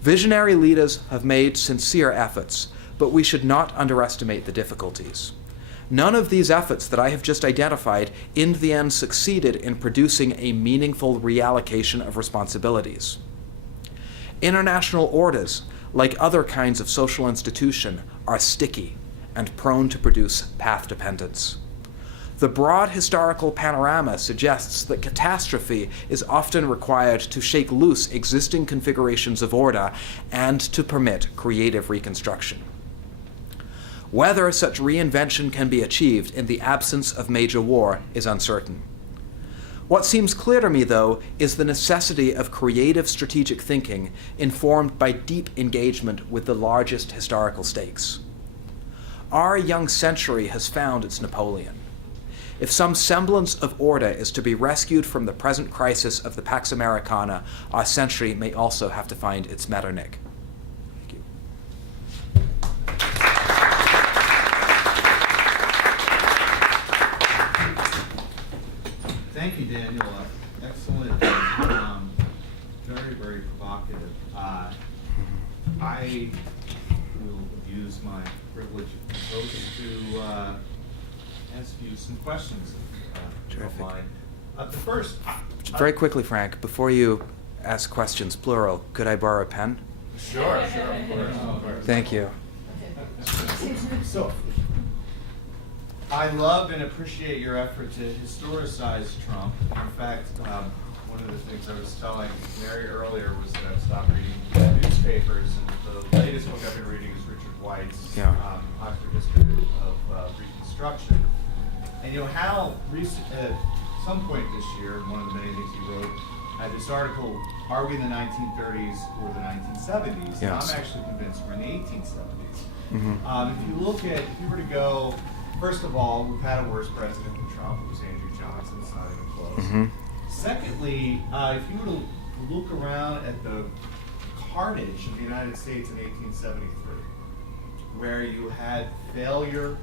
Visionary leaders have made sincere efforts, but we should not underestimate the difficulties. None of these efforts that I have just identified in the end succeeded in producing a meaningful reallocation of responsibilities. International orders, like other kinds of social institution, are sticky and prone to produce path dependence. The broad historical panorama suggests that catastrophe is often required to shake loose existing configurations of order and to permit creative reconstruction. Whether such reinvention can be achieved in the absence of major war is uncertain. What seems clear to me, though, is the necessity of creative strategic thinking informed by deep engagement with the largest historical stakes. Our young century has found its Napoleon. If some semblance of order is to be rescued from the present crisis of the Pax Americana, our century may also have to find its Metternich. Thank you. Thank you, Daniel. Excellent. Very, very provocative. I will use my privilege of proposing to ask you some questions. If you don't mind. The first. Very quickly, Frank, before you ask questions, plural, could I borrow a pen? Sure, of course. Thank you. So, I love and appreciate your effort to historicize Trump. In fact, one of the things I was telling Mary earlier was that I've stopped reading newspapers, and the latest book I've been reading is Richard White's Oxford History of Reconstruction. And how at some point this year, one of the many things he wrote, had this article, Are We in the 1930s or the 1970s? Yes. And I'm actually convinced we're in the 1870s. Mm-hmm. If you were to go, first of all, we've had a worse president than Trump. It was Andrew Johnson. It's not even close. Mm-hmm. Secondly, if you were to look around at the carnage of the United States in 1873, where you had failure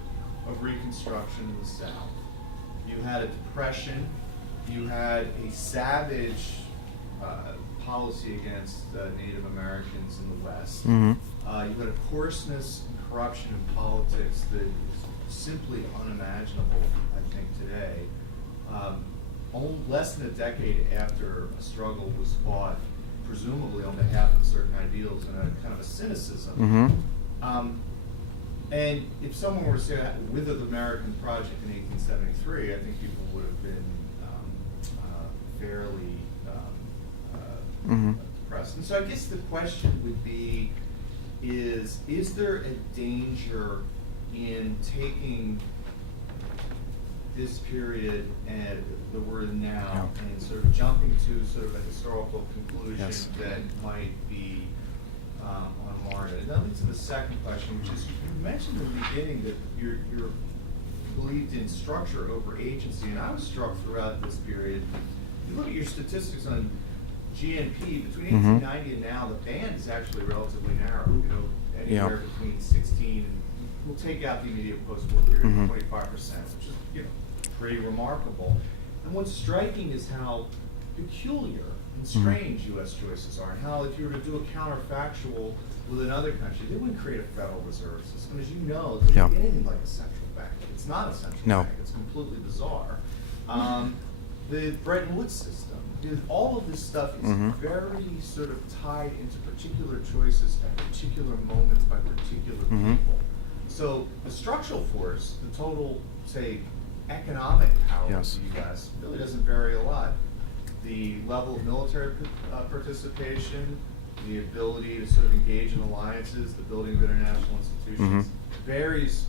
of Reconstruction in the South, you had a depression, you had a savage policy against Native Americans in the West, Mm-hmm. You had a coarseness and corruption in politics that is simply unimaginable, I think, today. Less than a decade after a struggle was fought, presumably on behalf of certain ideals and a kind of a cynicism. Mm-hmm. And if someone were to say that wither the American project in 1873, I think people would have been fairly depressed. And so I guess the question would be, is there a danger in taking this period and that we're in now and sort of jumping to sort of a historical conclusion that might be unwarranted? And that leads to the second question, which is, you mentioned in the beginning that you're believed in structure over agency, and I was struck throughout this period. You look at your statistics on GNP, between 1890 and now, the band is actually relatively narrow, anywhere between 16 and, we'll take out the immediate post-war period, 25%, which is, pretty remarkable. And what's striking is how peculiar and strange U.S. choices are, and how if you were to do a counterfactual with another country, they wouldn't create a Federal Reserve System. As you know, it wouldn't be anything like a central bank. It's not a central bank. It's completely bizarre. The Bretton Woods system, all of this stuff is very sort of tied into particular choices at particular moments by particular people. So the structural force, the total, say, economic power of the U.S. really doesn't vary a lot. The level of military participation, the ability to sort of engage in alliances, the building of international institutions, varies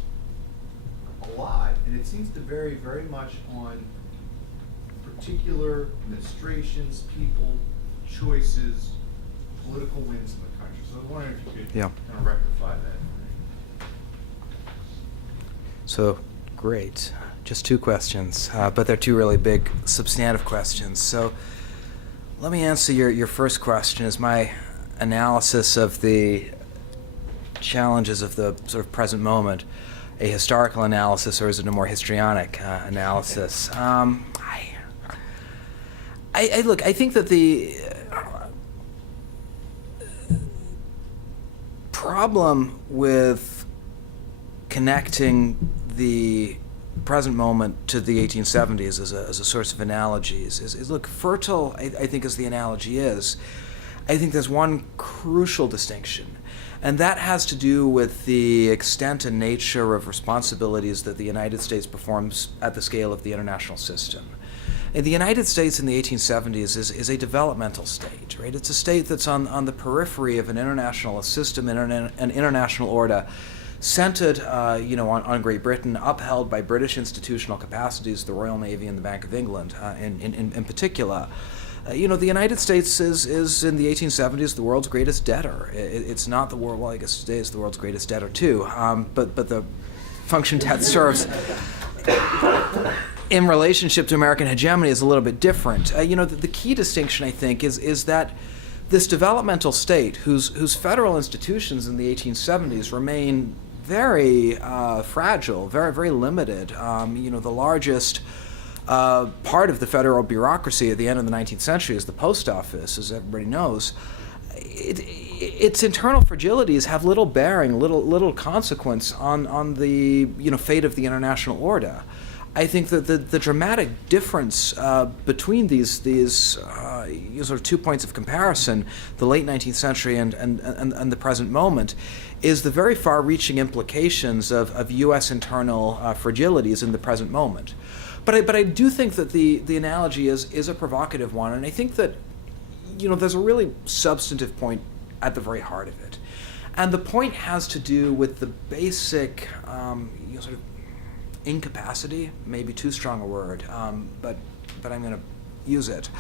a lot, and it seems to vary very much on particular administrations, people, choices, political winds in the country. So I was wondering if you could kind of rectify that. So, great. Just two questions, but they're two really big, substantive questions. So let me answer your first question. Is my analysis of the challenges of the sort of present moment a historical analysis, or is it a more histrionic analysis? I look, I think that the problem with connecting the present moment to the 1870s as a source of analogies is look, fertile, I think, as the analogy is, I think there's one crucial distinction, and that has to do with the extent and nature of responsibilities that the United States performs at the scale of the international system. And the United States in the 1870s is a developmental state, right? It's a state that's on the periphery of an international system, an international order, centered, on Great Britain, upheld by British institutional capacities, the Royal Navy and the Bank of England, in particular. The United States is in the 1870s the world's greatest debtor. It's not the world. Well, I guess today is the world's greatest debtor too. But the function debt serves in relationship to American hegemony is a little bit different. The key distinction, I think, is that this developmental state, whose federal institutions in the 1870s remain very fragile, very, very limited. The largest part of the federal bureaucracy at the end of the 19th century is the post office, as everybody knows. Its internal fragilities have little bearing, little consequence on the fate of the international order. I think that the dramatic difference between these sort of 2 points of comparison, the late 19th century and the present moment, is the very far-reaching implications of U.S. internal fragilities in the present moment. But I do think that the analogy is a provocative one, and I think that there's a really substantive point at the very heart of it, and the point has to do with the basic sort of incapacity, maybe too strong a word, but I'm going to use it,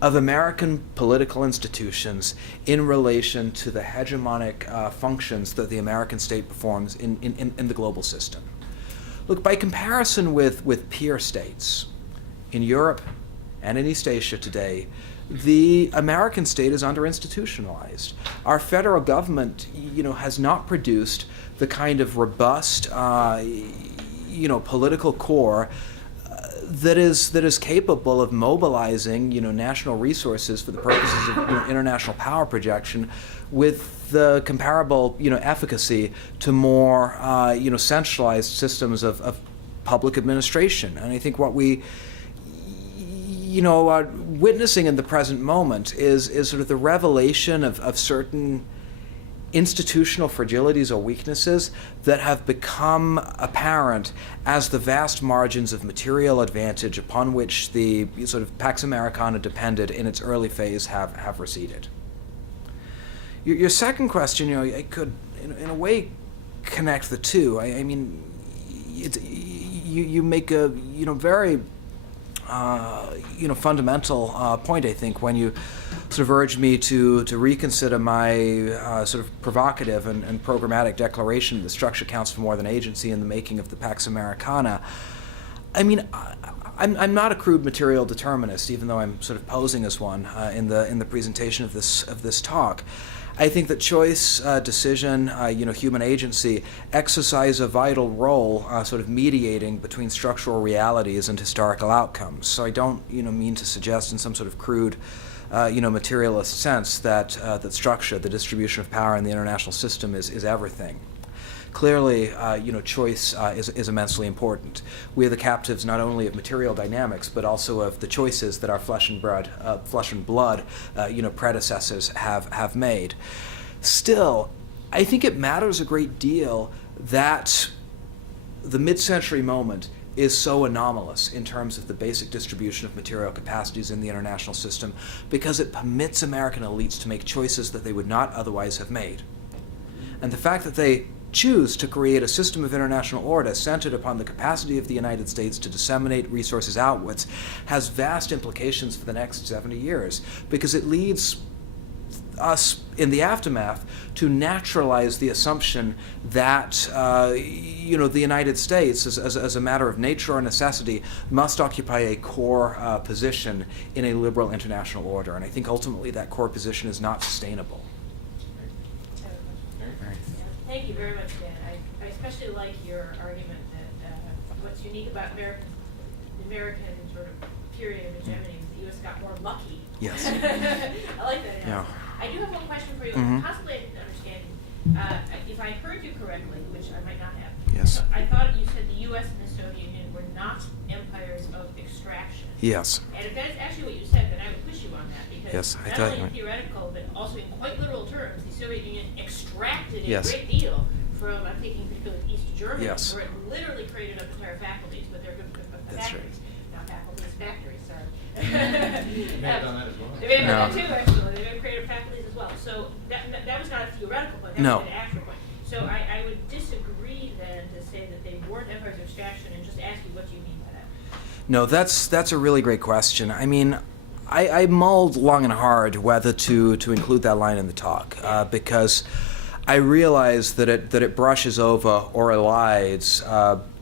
of American political institutions in relation to the hegemonic functions that the American state performs in the global system. Look, by comparison with peer states in Europe and in East Asia today, the American state is under-institutionalized. Our federal government, has not produced the kind of robust, political core that is capable of mobilizing, national resources for the purposes of international power projection with the comparable, efficacy to more, centralized systems of public administration. And I think what we, are witnessing in the present moment is sort of the revelation of certain institutional fragilities or weaknesses that have become apparent as the vast margins of material advantage upon which the sort of Pax Americana depended in its early phase have receded. Your second question, I could, in a way, connect the two. I mean, you make a very fundamental point, I think, when you sort of urge me to reconsider my sort of provocative and programmatic declaration that structure counts for more than agency in the making of the Pax Americana. I mean, I'm not a crude material determinist, even though I'm sort of posing as one in the presentation of this talk. I think that choice, decision, human agency exercise a vital role, sort of mediating between structural realities and historical outcomes. So I don't, mean to suggest in some sort of crude, materialist sense that structure, the distribution of power in the international system is everything. Clearly, choice is immensely important. We are the captives not only of material dynamics, but also of the choices that our flesh and blood, predecessors have made. Still, I think it matters a great deal that the mid-century moment is so anomalous in terms of the basic distribution of material capacities in the international system because it permits American elites to make choices that they would not otherwise have made. And the fact that they choose to create a system of international order centered upon the capacity of the United States to disseminate resources outwards has vast implications for the next 70 years because it leads us in the aftermath to naturalize the assumption that the United States, as a matter of nature or necessity, must occupy a core position in a liberal international order. And I think ultimately that core position is not sustainable. Thank you very much, Dan. I especially like your argument that what's unique about the American sort of period of hegemony is the U.S. got more lucky. Yes. I like that analysis. Yeah. I do have one question for you. Mhm. Possibly I didn't understand you. If I heard you correctly, which I might not have, Yes. I thought you said the U.S. and the Soviet Union were not empires of extraction. Yes. And if that is actually what you said, then I would push you on that because Yes, I not thought only you in theoretical but also in quite literal terms, the Soviet Union extracted a Yes. great deal from, I'm thinking particularly East Germany, Yes. where it literally created up entire faculties, but they're good That's factories, not faculties, factories, sorry. They may have done that as well. They may have done No. that too, actually. They may have created faculties as well. So that was not a theoretical point, that No. was an actual point. So I would disagree then to say that they weren't empires of extraction and just ask you what do you mean by that? No, that's a really great question. I mean, I mulled long and hard whether to include that line in the talk because I realize that it brushes over or elides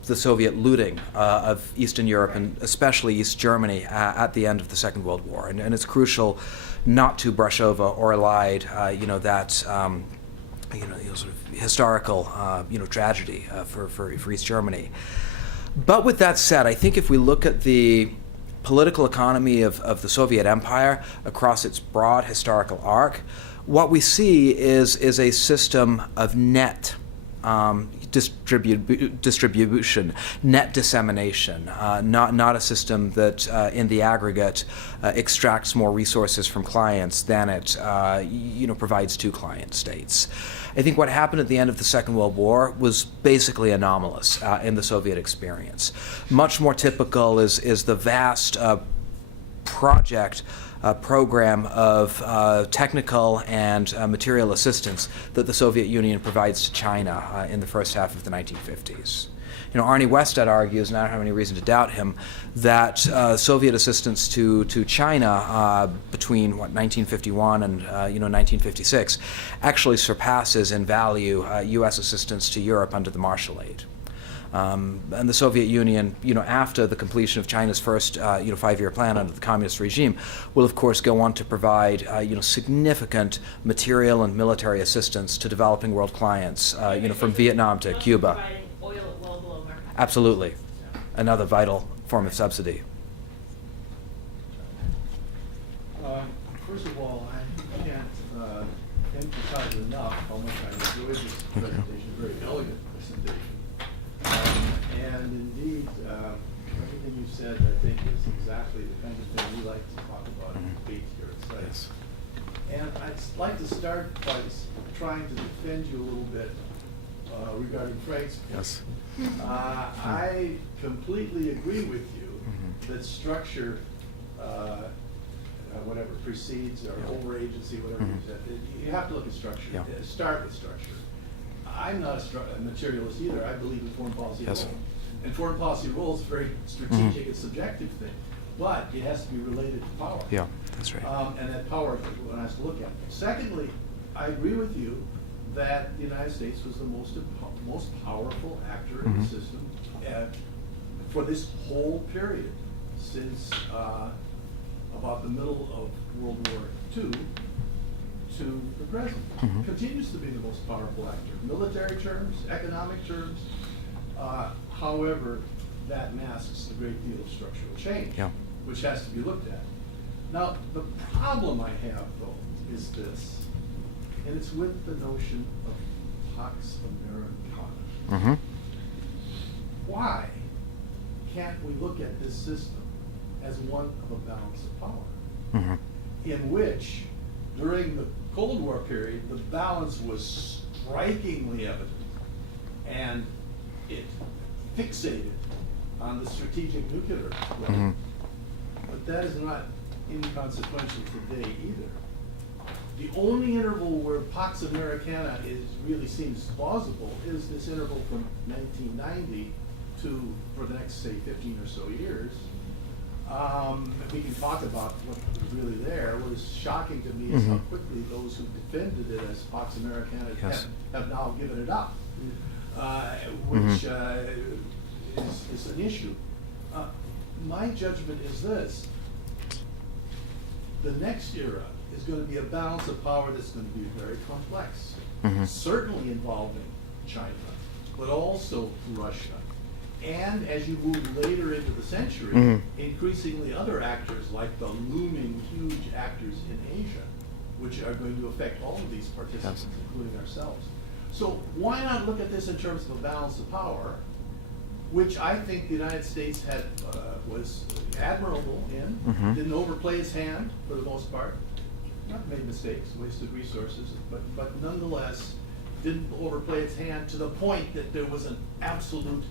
the Soviet looting of Eastern Europe and especially East Germany at the end of the Second World War, and it's crucial not to brush over or elide that sort of historical tragedy for East Germany. But with that said, I think if we look at the political economy of the Soviet Empire across its broad historical arc, what we see is a system of net distribution, net dissemination, not a system that in the aggregate extracts more resources from clients than it provides to client states. I think what happened at the end of the Second World War was basically anomalous in the Soviet experience. Much more typical is the vast program of technical and material assistance that the Soviet Union provides to China in the first half of the 1950s. Arnie Wested argues, and I don't have any reason to doubt him, that Soviet assistance to China between 1951 and 1956 actually surpasses in value U.S. assistance to Europe under the Marshall Aid. And the Soviet Union, after the completion of China's first, 5-year plan under the communist regime, will of course go on to provide, significant material and military assistance to developing world clients, from Vietnam to Cuba. Providing oil at well below market. Absolutely, another vital form of subsidy. First of all, I can't emphasize enough how much I enjoyed this presentation, very elegant presentation. And indeed, everything you said, I think, is exactly the kind of thing we like to talk about in debate here at SITE. And I'd like to start by trying to defend you a little bit regarding Frank's. Yes. I completely agree with you that structure, whatever precedes or over agency, whatever you said, you have to look at structure. Yeah. Start with structure. I'm not a materialist either. I believe in foreign policy Yes. alone. And foreign policy role is a very strategic and subjective thing, but it has to be related to power. Yeah, that's right. And that power one has to look at. Secondly, I agree with you that the United States was the most powerful actor in the system for this whole period since about the middle of World War II to the present. Continues to be the most powerful actor. Military terms, economic terms. However, that masks a great deal of structural change, which has to be looked at. Now, the problem I have, though, is this, and it's with the notion of Pax Americana. Why can't we look at this system as one of a balance of power, in which, during the Cold War period, the balance was strikingly evident, and it fixated on the strategic nuclear level. But that is not inconsequential today either. The only interval where Pax Americana really seems plausible is this interval from 1990 to, for the next, say, 15 or so years. We can talk about what was really there. What is shocking to me is how quickly those who defended it as Pax Americana have now given it up, which is an issue. My judgment is this. The next era is going to be a balance of power that's going to be very complex, certainly involving China, but also Russia. And as you move later into the century, increasingly other actors like the looming huge actors in Asia, which are going to affect all of these participants, including ourselves. So why not look at this in terms of a balance of power, which I think the United States had was admirable in, didn't overplay its hand for the most part, not made mistakes, wasted resources, but nonetheless didn't overplay its hand to the point that there was an absolute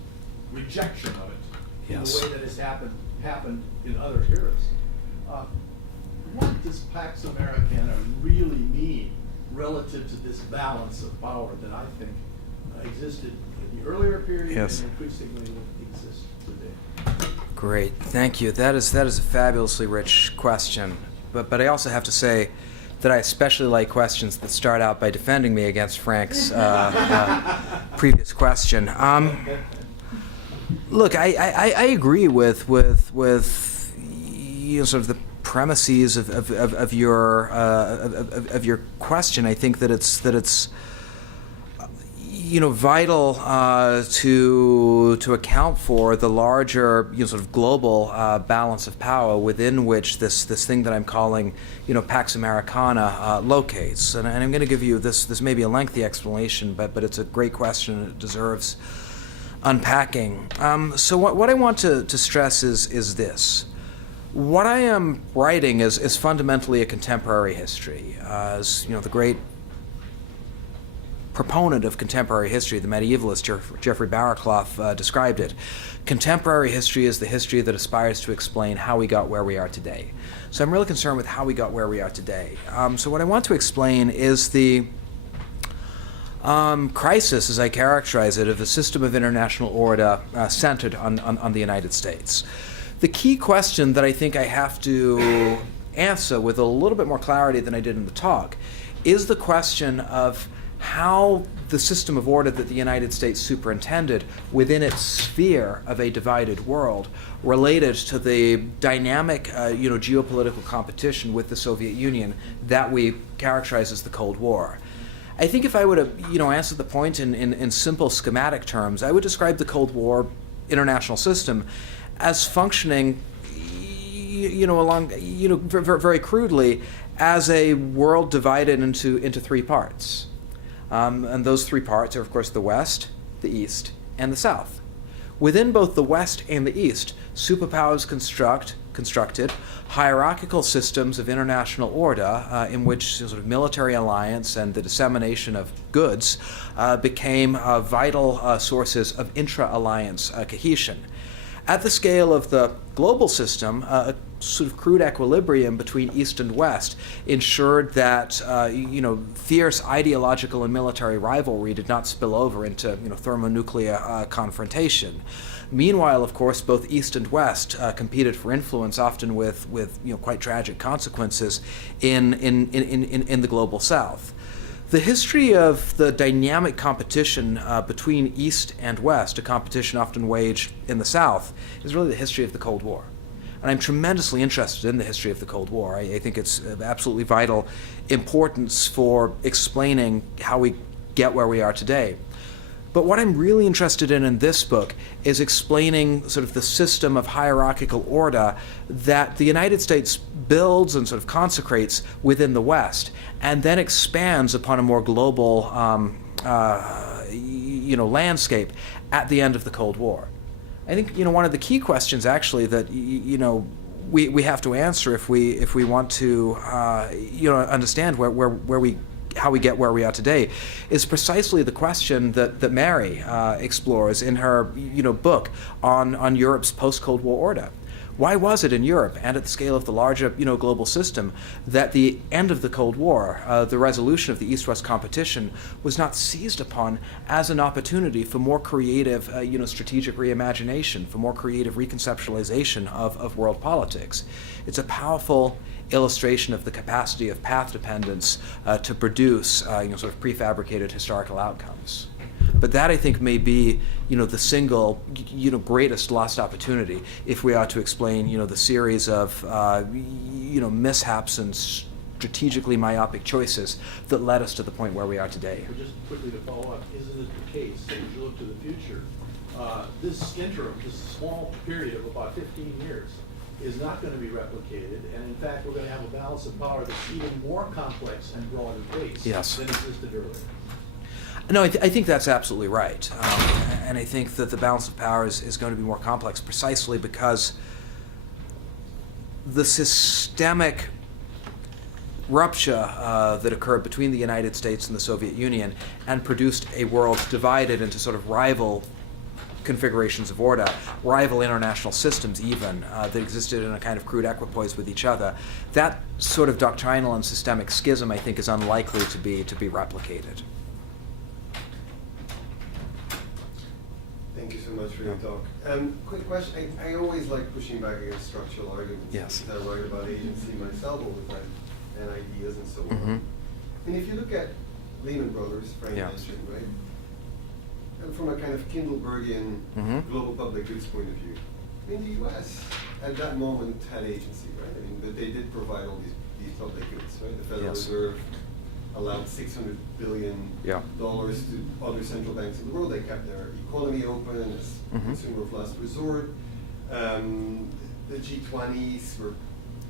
rejection of it in the way that has happened in other eras. What does Pax Americana really mean relative to this balance of power that I think existed in the earlier period and increasingly exists today? Great, thank you. That is a fabulously rich question. But I also have to say that I especially like questions that start out by defending me against Frank's previous question. Look, I agree with you know, sort of the premises of your question. I think that it's you know, vital to account for the larger, you know, sort of global balance of power within which this thing that I'm calling, you know, Pax Americana locates. And I'm going to give you this may be a lengthy explanation, but it's a great question and it deserves unpacking. So what I want to stress is this. What I am writing is fundamentally a contemporary history. As you know, the great proponent of contemporary history, the medievalist Geoffrey Barraclough described it. Contemporary history is the history that aspires to explain how we got where we are today. So I'm really concerned with how we got where we are today. So what I want to explain is the crisis, as I characterize it, of the system of international order centered on the United States. The key question that I think I have to answer with a little bit more clarity than I did in the talk is the question of how the system of order that the United States superintended within its sphere of a divided world related to the dynamic you know, geopolitical competition with the Soviet Union that we characterize as the Cold War. I think if I were to, you know, answer the point in simple schematic terms, I would describe the Cold War international system as functioning, you know, along, you know, very crudely, as a world divided into three parts. And those three parts are, of course, the West, the East, and the South. Within both the West and the East, superpowers constructed hierarchical systems of international order in which sort of military alliance and the dissemination of goods became vital sources of intra-alliance cohesion. At the scale of the global system, a sort of crude equilibrium between East and West ensured that you know, fierce ideological and military rivalry did not spill over into, you know, thermonuclear confrontation. Meanwhile, of course, both East and West competed for influence, often with you know, quite tragic consequences in the global South. The history of the dynamic competition between East and West, a competition often waged in the South, is really the history of the Cold War. And I'm tremendously interested in the history of the Cold War. I think it's of absolutely vital importance for explaining how we get where we are today. But what I'm really interested in this book is explaining sort of the system of hierarchical order that the United States builds and sort of consecrates within the West, and then expands upon a more global you know, landscape at the end of the Cold War. I think, you know, one of the key questions actually that you know, we have to answer if we want to you know, understand where we how we get where we are today, is precisely the question that Mary explores in her book on Europe's post-Cold War order. Why was it in Europe and at the scale of the larger global system that the end of the Cold War, the resolution of the East-West competition, was not seized upon as an opportunity for more creative strategic reimagination, for more creative reconceptualization of world politics? It's a powerful illustration of the capacity of path dependence to produce sort of prefabricated historical outcomes. But that, I think, may be, the single, greatest lost opportunity if we are to explain, the series of, mishaps and strategically myopic choices that led us to the point where we are today. But just quickly to follow up, isn't it the case that as you look to the future, this interim, this small period of about 15 years, is not going to be replicated, and in fact, we're going to have a balance of power that's even more complex and broader based Yes. than existed earlier. No, I think that's absolutely right. And I think that the balance of power is going to be more complex precisely because the systemic rupture that occurred between the United States and the Soviet Union and produced a world divided into sort of rival configurations of order, rival international systems even, that existed in a kind of crude equipoise with each other. That sort of doctrinal and systemic schism, I think, is unlikely to be replicated. Thank you so much for your talk. Quick question. I always like pushing back against structural arguments. Yes. I write about agency myself all the time, and ideas and so on. Mm-hmm. And if you look at Lehman Brothers, Frank Yeah. mentioned, right? And from a kind of Kindlebergian Mhm. global public goods point of view, I mean, the U.S. at that moment had agency, right? I mean, but they did provide all these public goods, right? The Federal Yes. Reserve allowed $600 billion Yeah. to other central banks in the world. They kept their economy open as Mhm. consumer of last resort. The G20s were,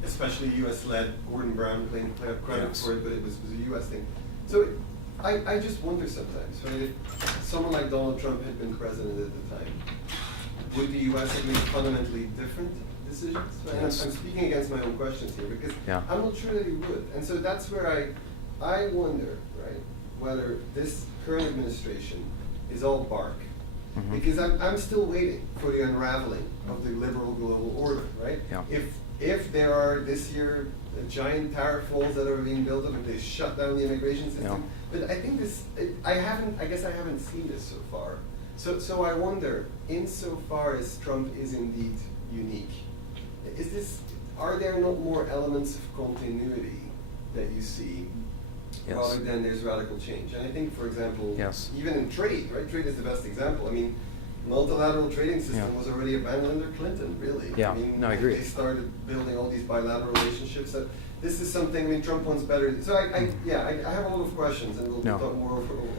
especially U.S.-led. Gordon Brown claimed credit Yes. for it, but it was a U.S. thing. So I just wonder sometimes, right? If someone like Donald Trump had been president at the time, would the U.S. have made fundamentally different decisions? And Yes. I'm speaking against my own questions here because Yeah. I'm not sure that he would. And so that's where I wonder, right, whether this current administration is all bark. Mhm. Because I'm still waiting for the unraveling of the liberal global order, right? Yeah. If there are this year giant tariff walls that are being built up and they shut down the immigration system, but I think I guess I haven't seen this so far. So I wonder, insofar as Trump is indeed unique, are there not more elements of continuity that you see Yes. rather than there's radical change? And I think, for example, Yes. even in trade, right? Trade is the best example. I mean, multilateral trading system Yeah. was already abandoned under Clinton, really. Yeah. I mean, No, I agree. They started building all these bilateral relationships. So this is something, I mean, Trump wants better. So I have a lot of questions, and we'll No. talk more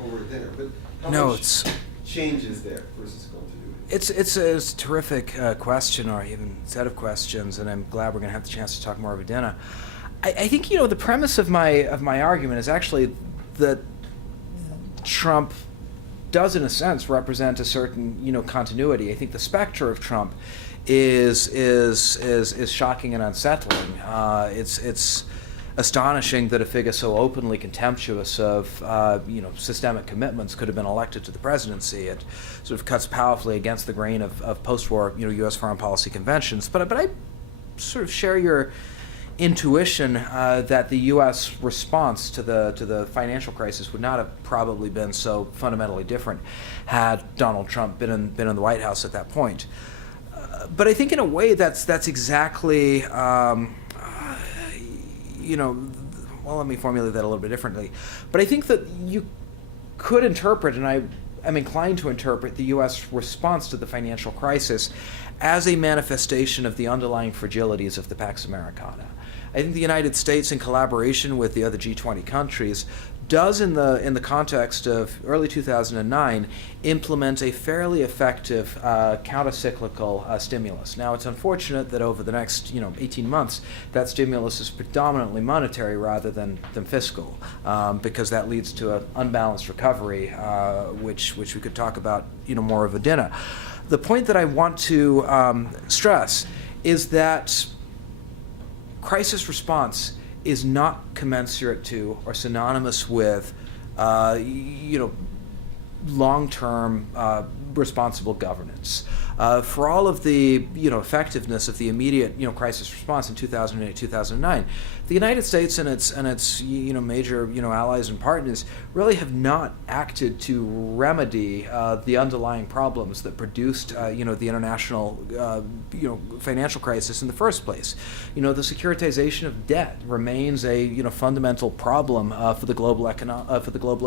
over dinner. But how No, much it's- change is there versus continuity? It's a terrific question, or even set of questions, and I'm glad we're going to have the chance to talk more over dinner. I think the premise of my argument is actually that Trump does, in a sense, represent a certain continuity. I think the specter of Trump is shocking and unsettling. It's astonishing that a figure so openly contemptuous of systemic commitments could have been elected to the presidency. It sort of cuts powerfully against the grain of post-war U.S. foreign policy conventions. But I sort of share your intuition that the U.S. response to the financial crisis would not have probably been so fundamentally different had Donald Trump been in the White House at that point. But I think in a way that's exactly well, let me formulate that a little bit differently. But I think that you could interpret, and I am inclined to interpret, the U.S. response to the financial crisis as a manifestation of the underlying fragilities of the Pax Americana. I think the United States, in collaboration with the other G20 countries, does, in the context of early 2009, implement a fairly effective counter-cyclical stimulus. Now, it's unfortunate that over the next 18 months, that stimulus is predominantly monetary rather than fiscal, because that leads to an unbalanced recovery, which we could talk about more over dinner. The point that I want to stress is that crisis response is not commensurate to or synonymous with, long-term responsible governance. For all of the effectiveness of the immediate crisis response in 2008, 2009, the United States and its major allies and partners really have not acted to remedy the underlying problems that produced the international financial crisis in the first place. The securitization of debt remains a fundamental problem for the global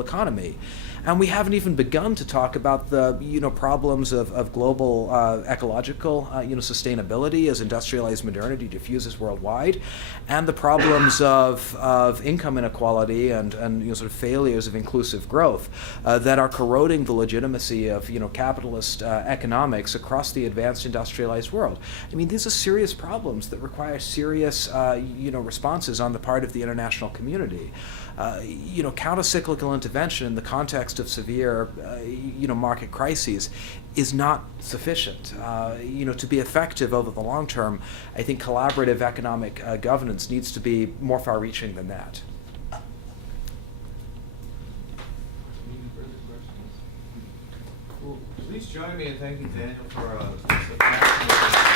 economy. And we haven't even begun to talk about the problems of global ecological sustainability as industrialized modernity diffuses worldwide, and the problems of income inequality and sort of failures of inclusive growth that are corroding the legitimacy of capitalist economics across the advanced industrialized world. I mean, these are serious problems that require serious responses on the part of the international community. Counter-cyclical intervention in the context of severe, market crises is not sufficient. To be effective over the long term, I think collaborative economic governance needs to be more far-reaching than that. Any further questions? Well, please join me in thanking Daniel for a passionate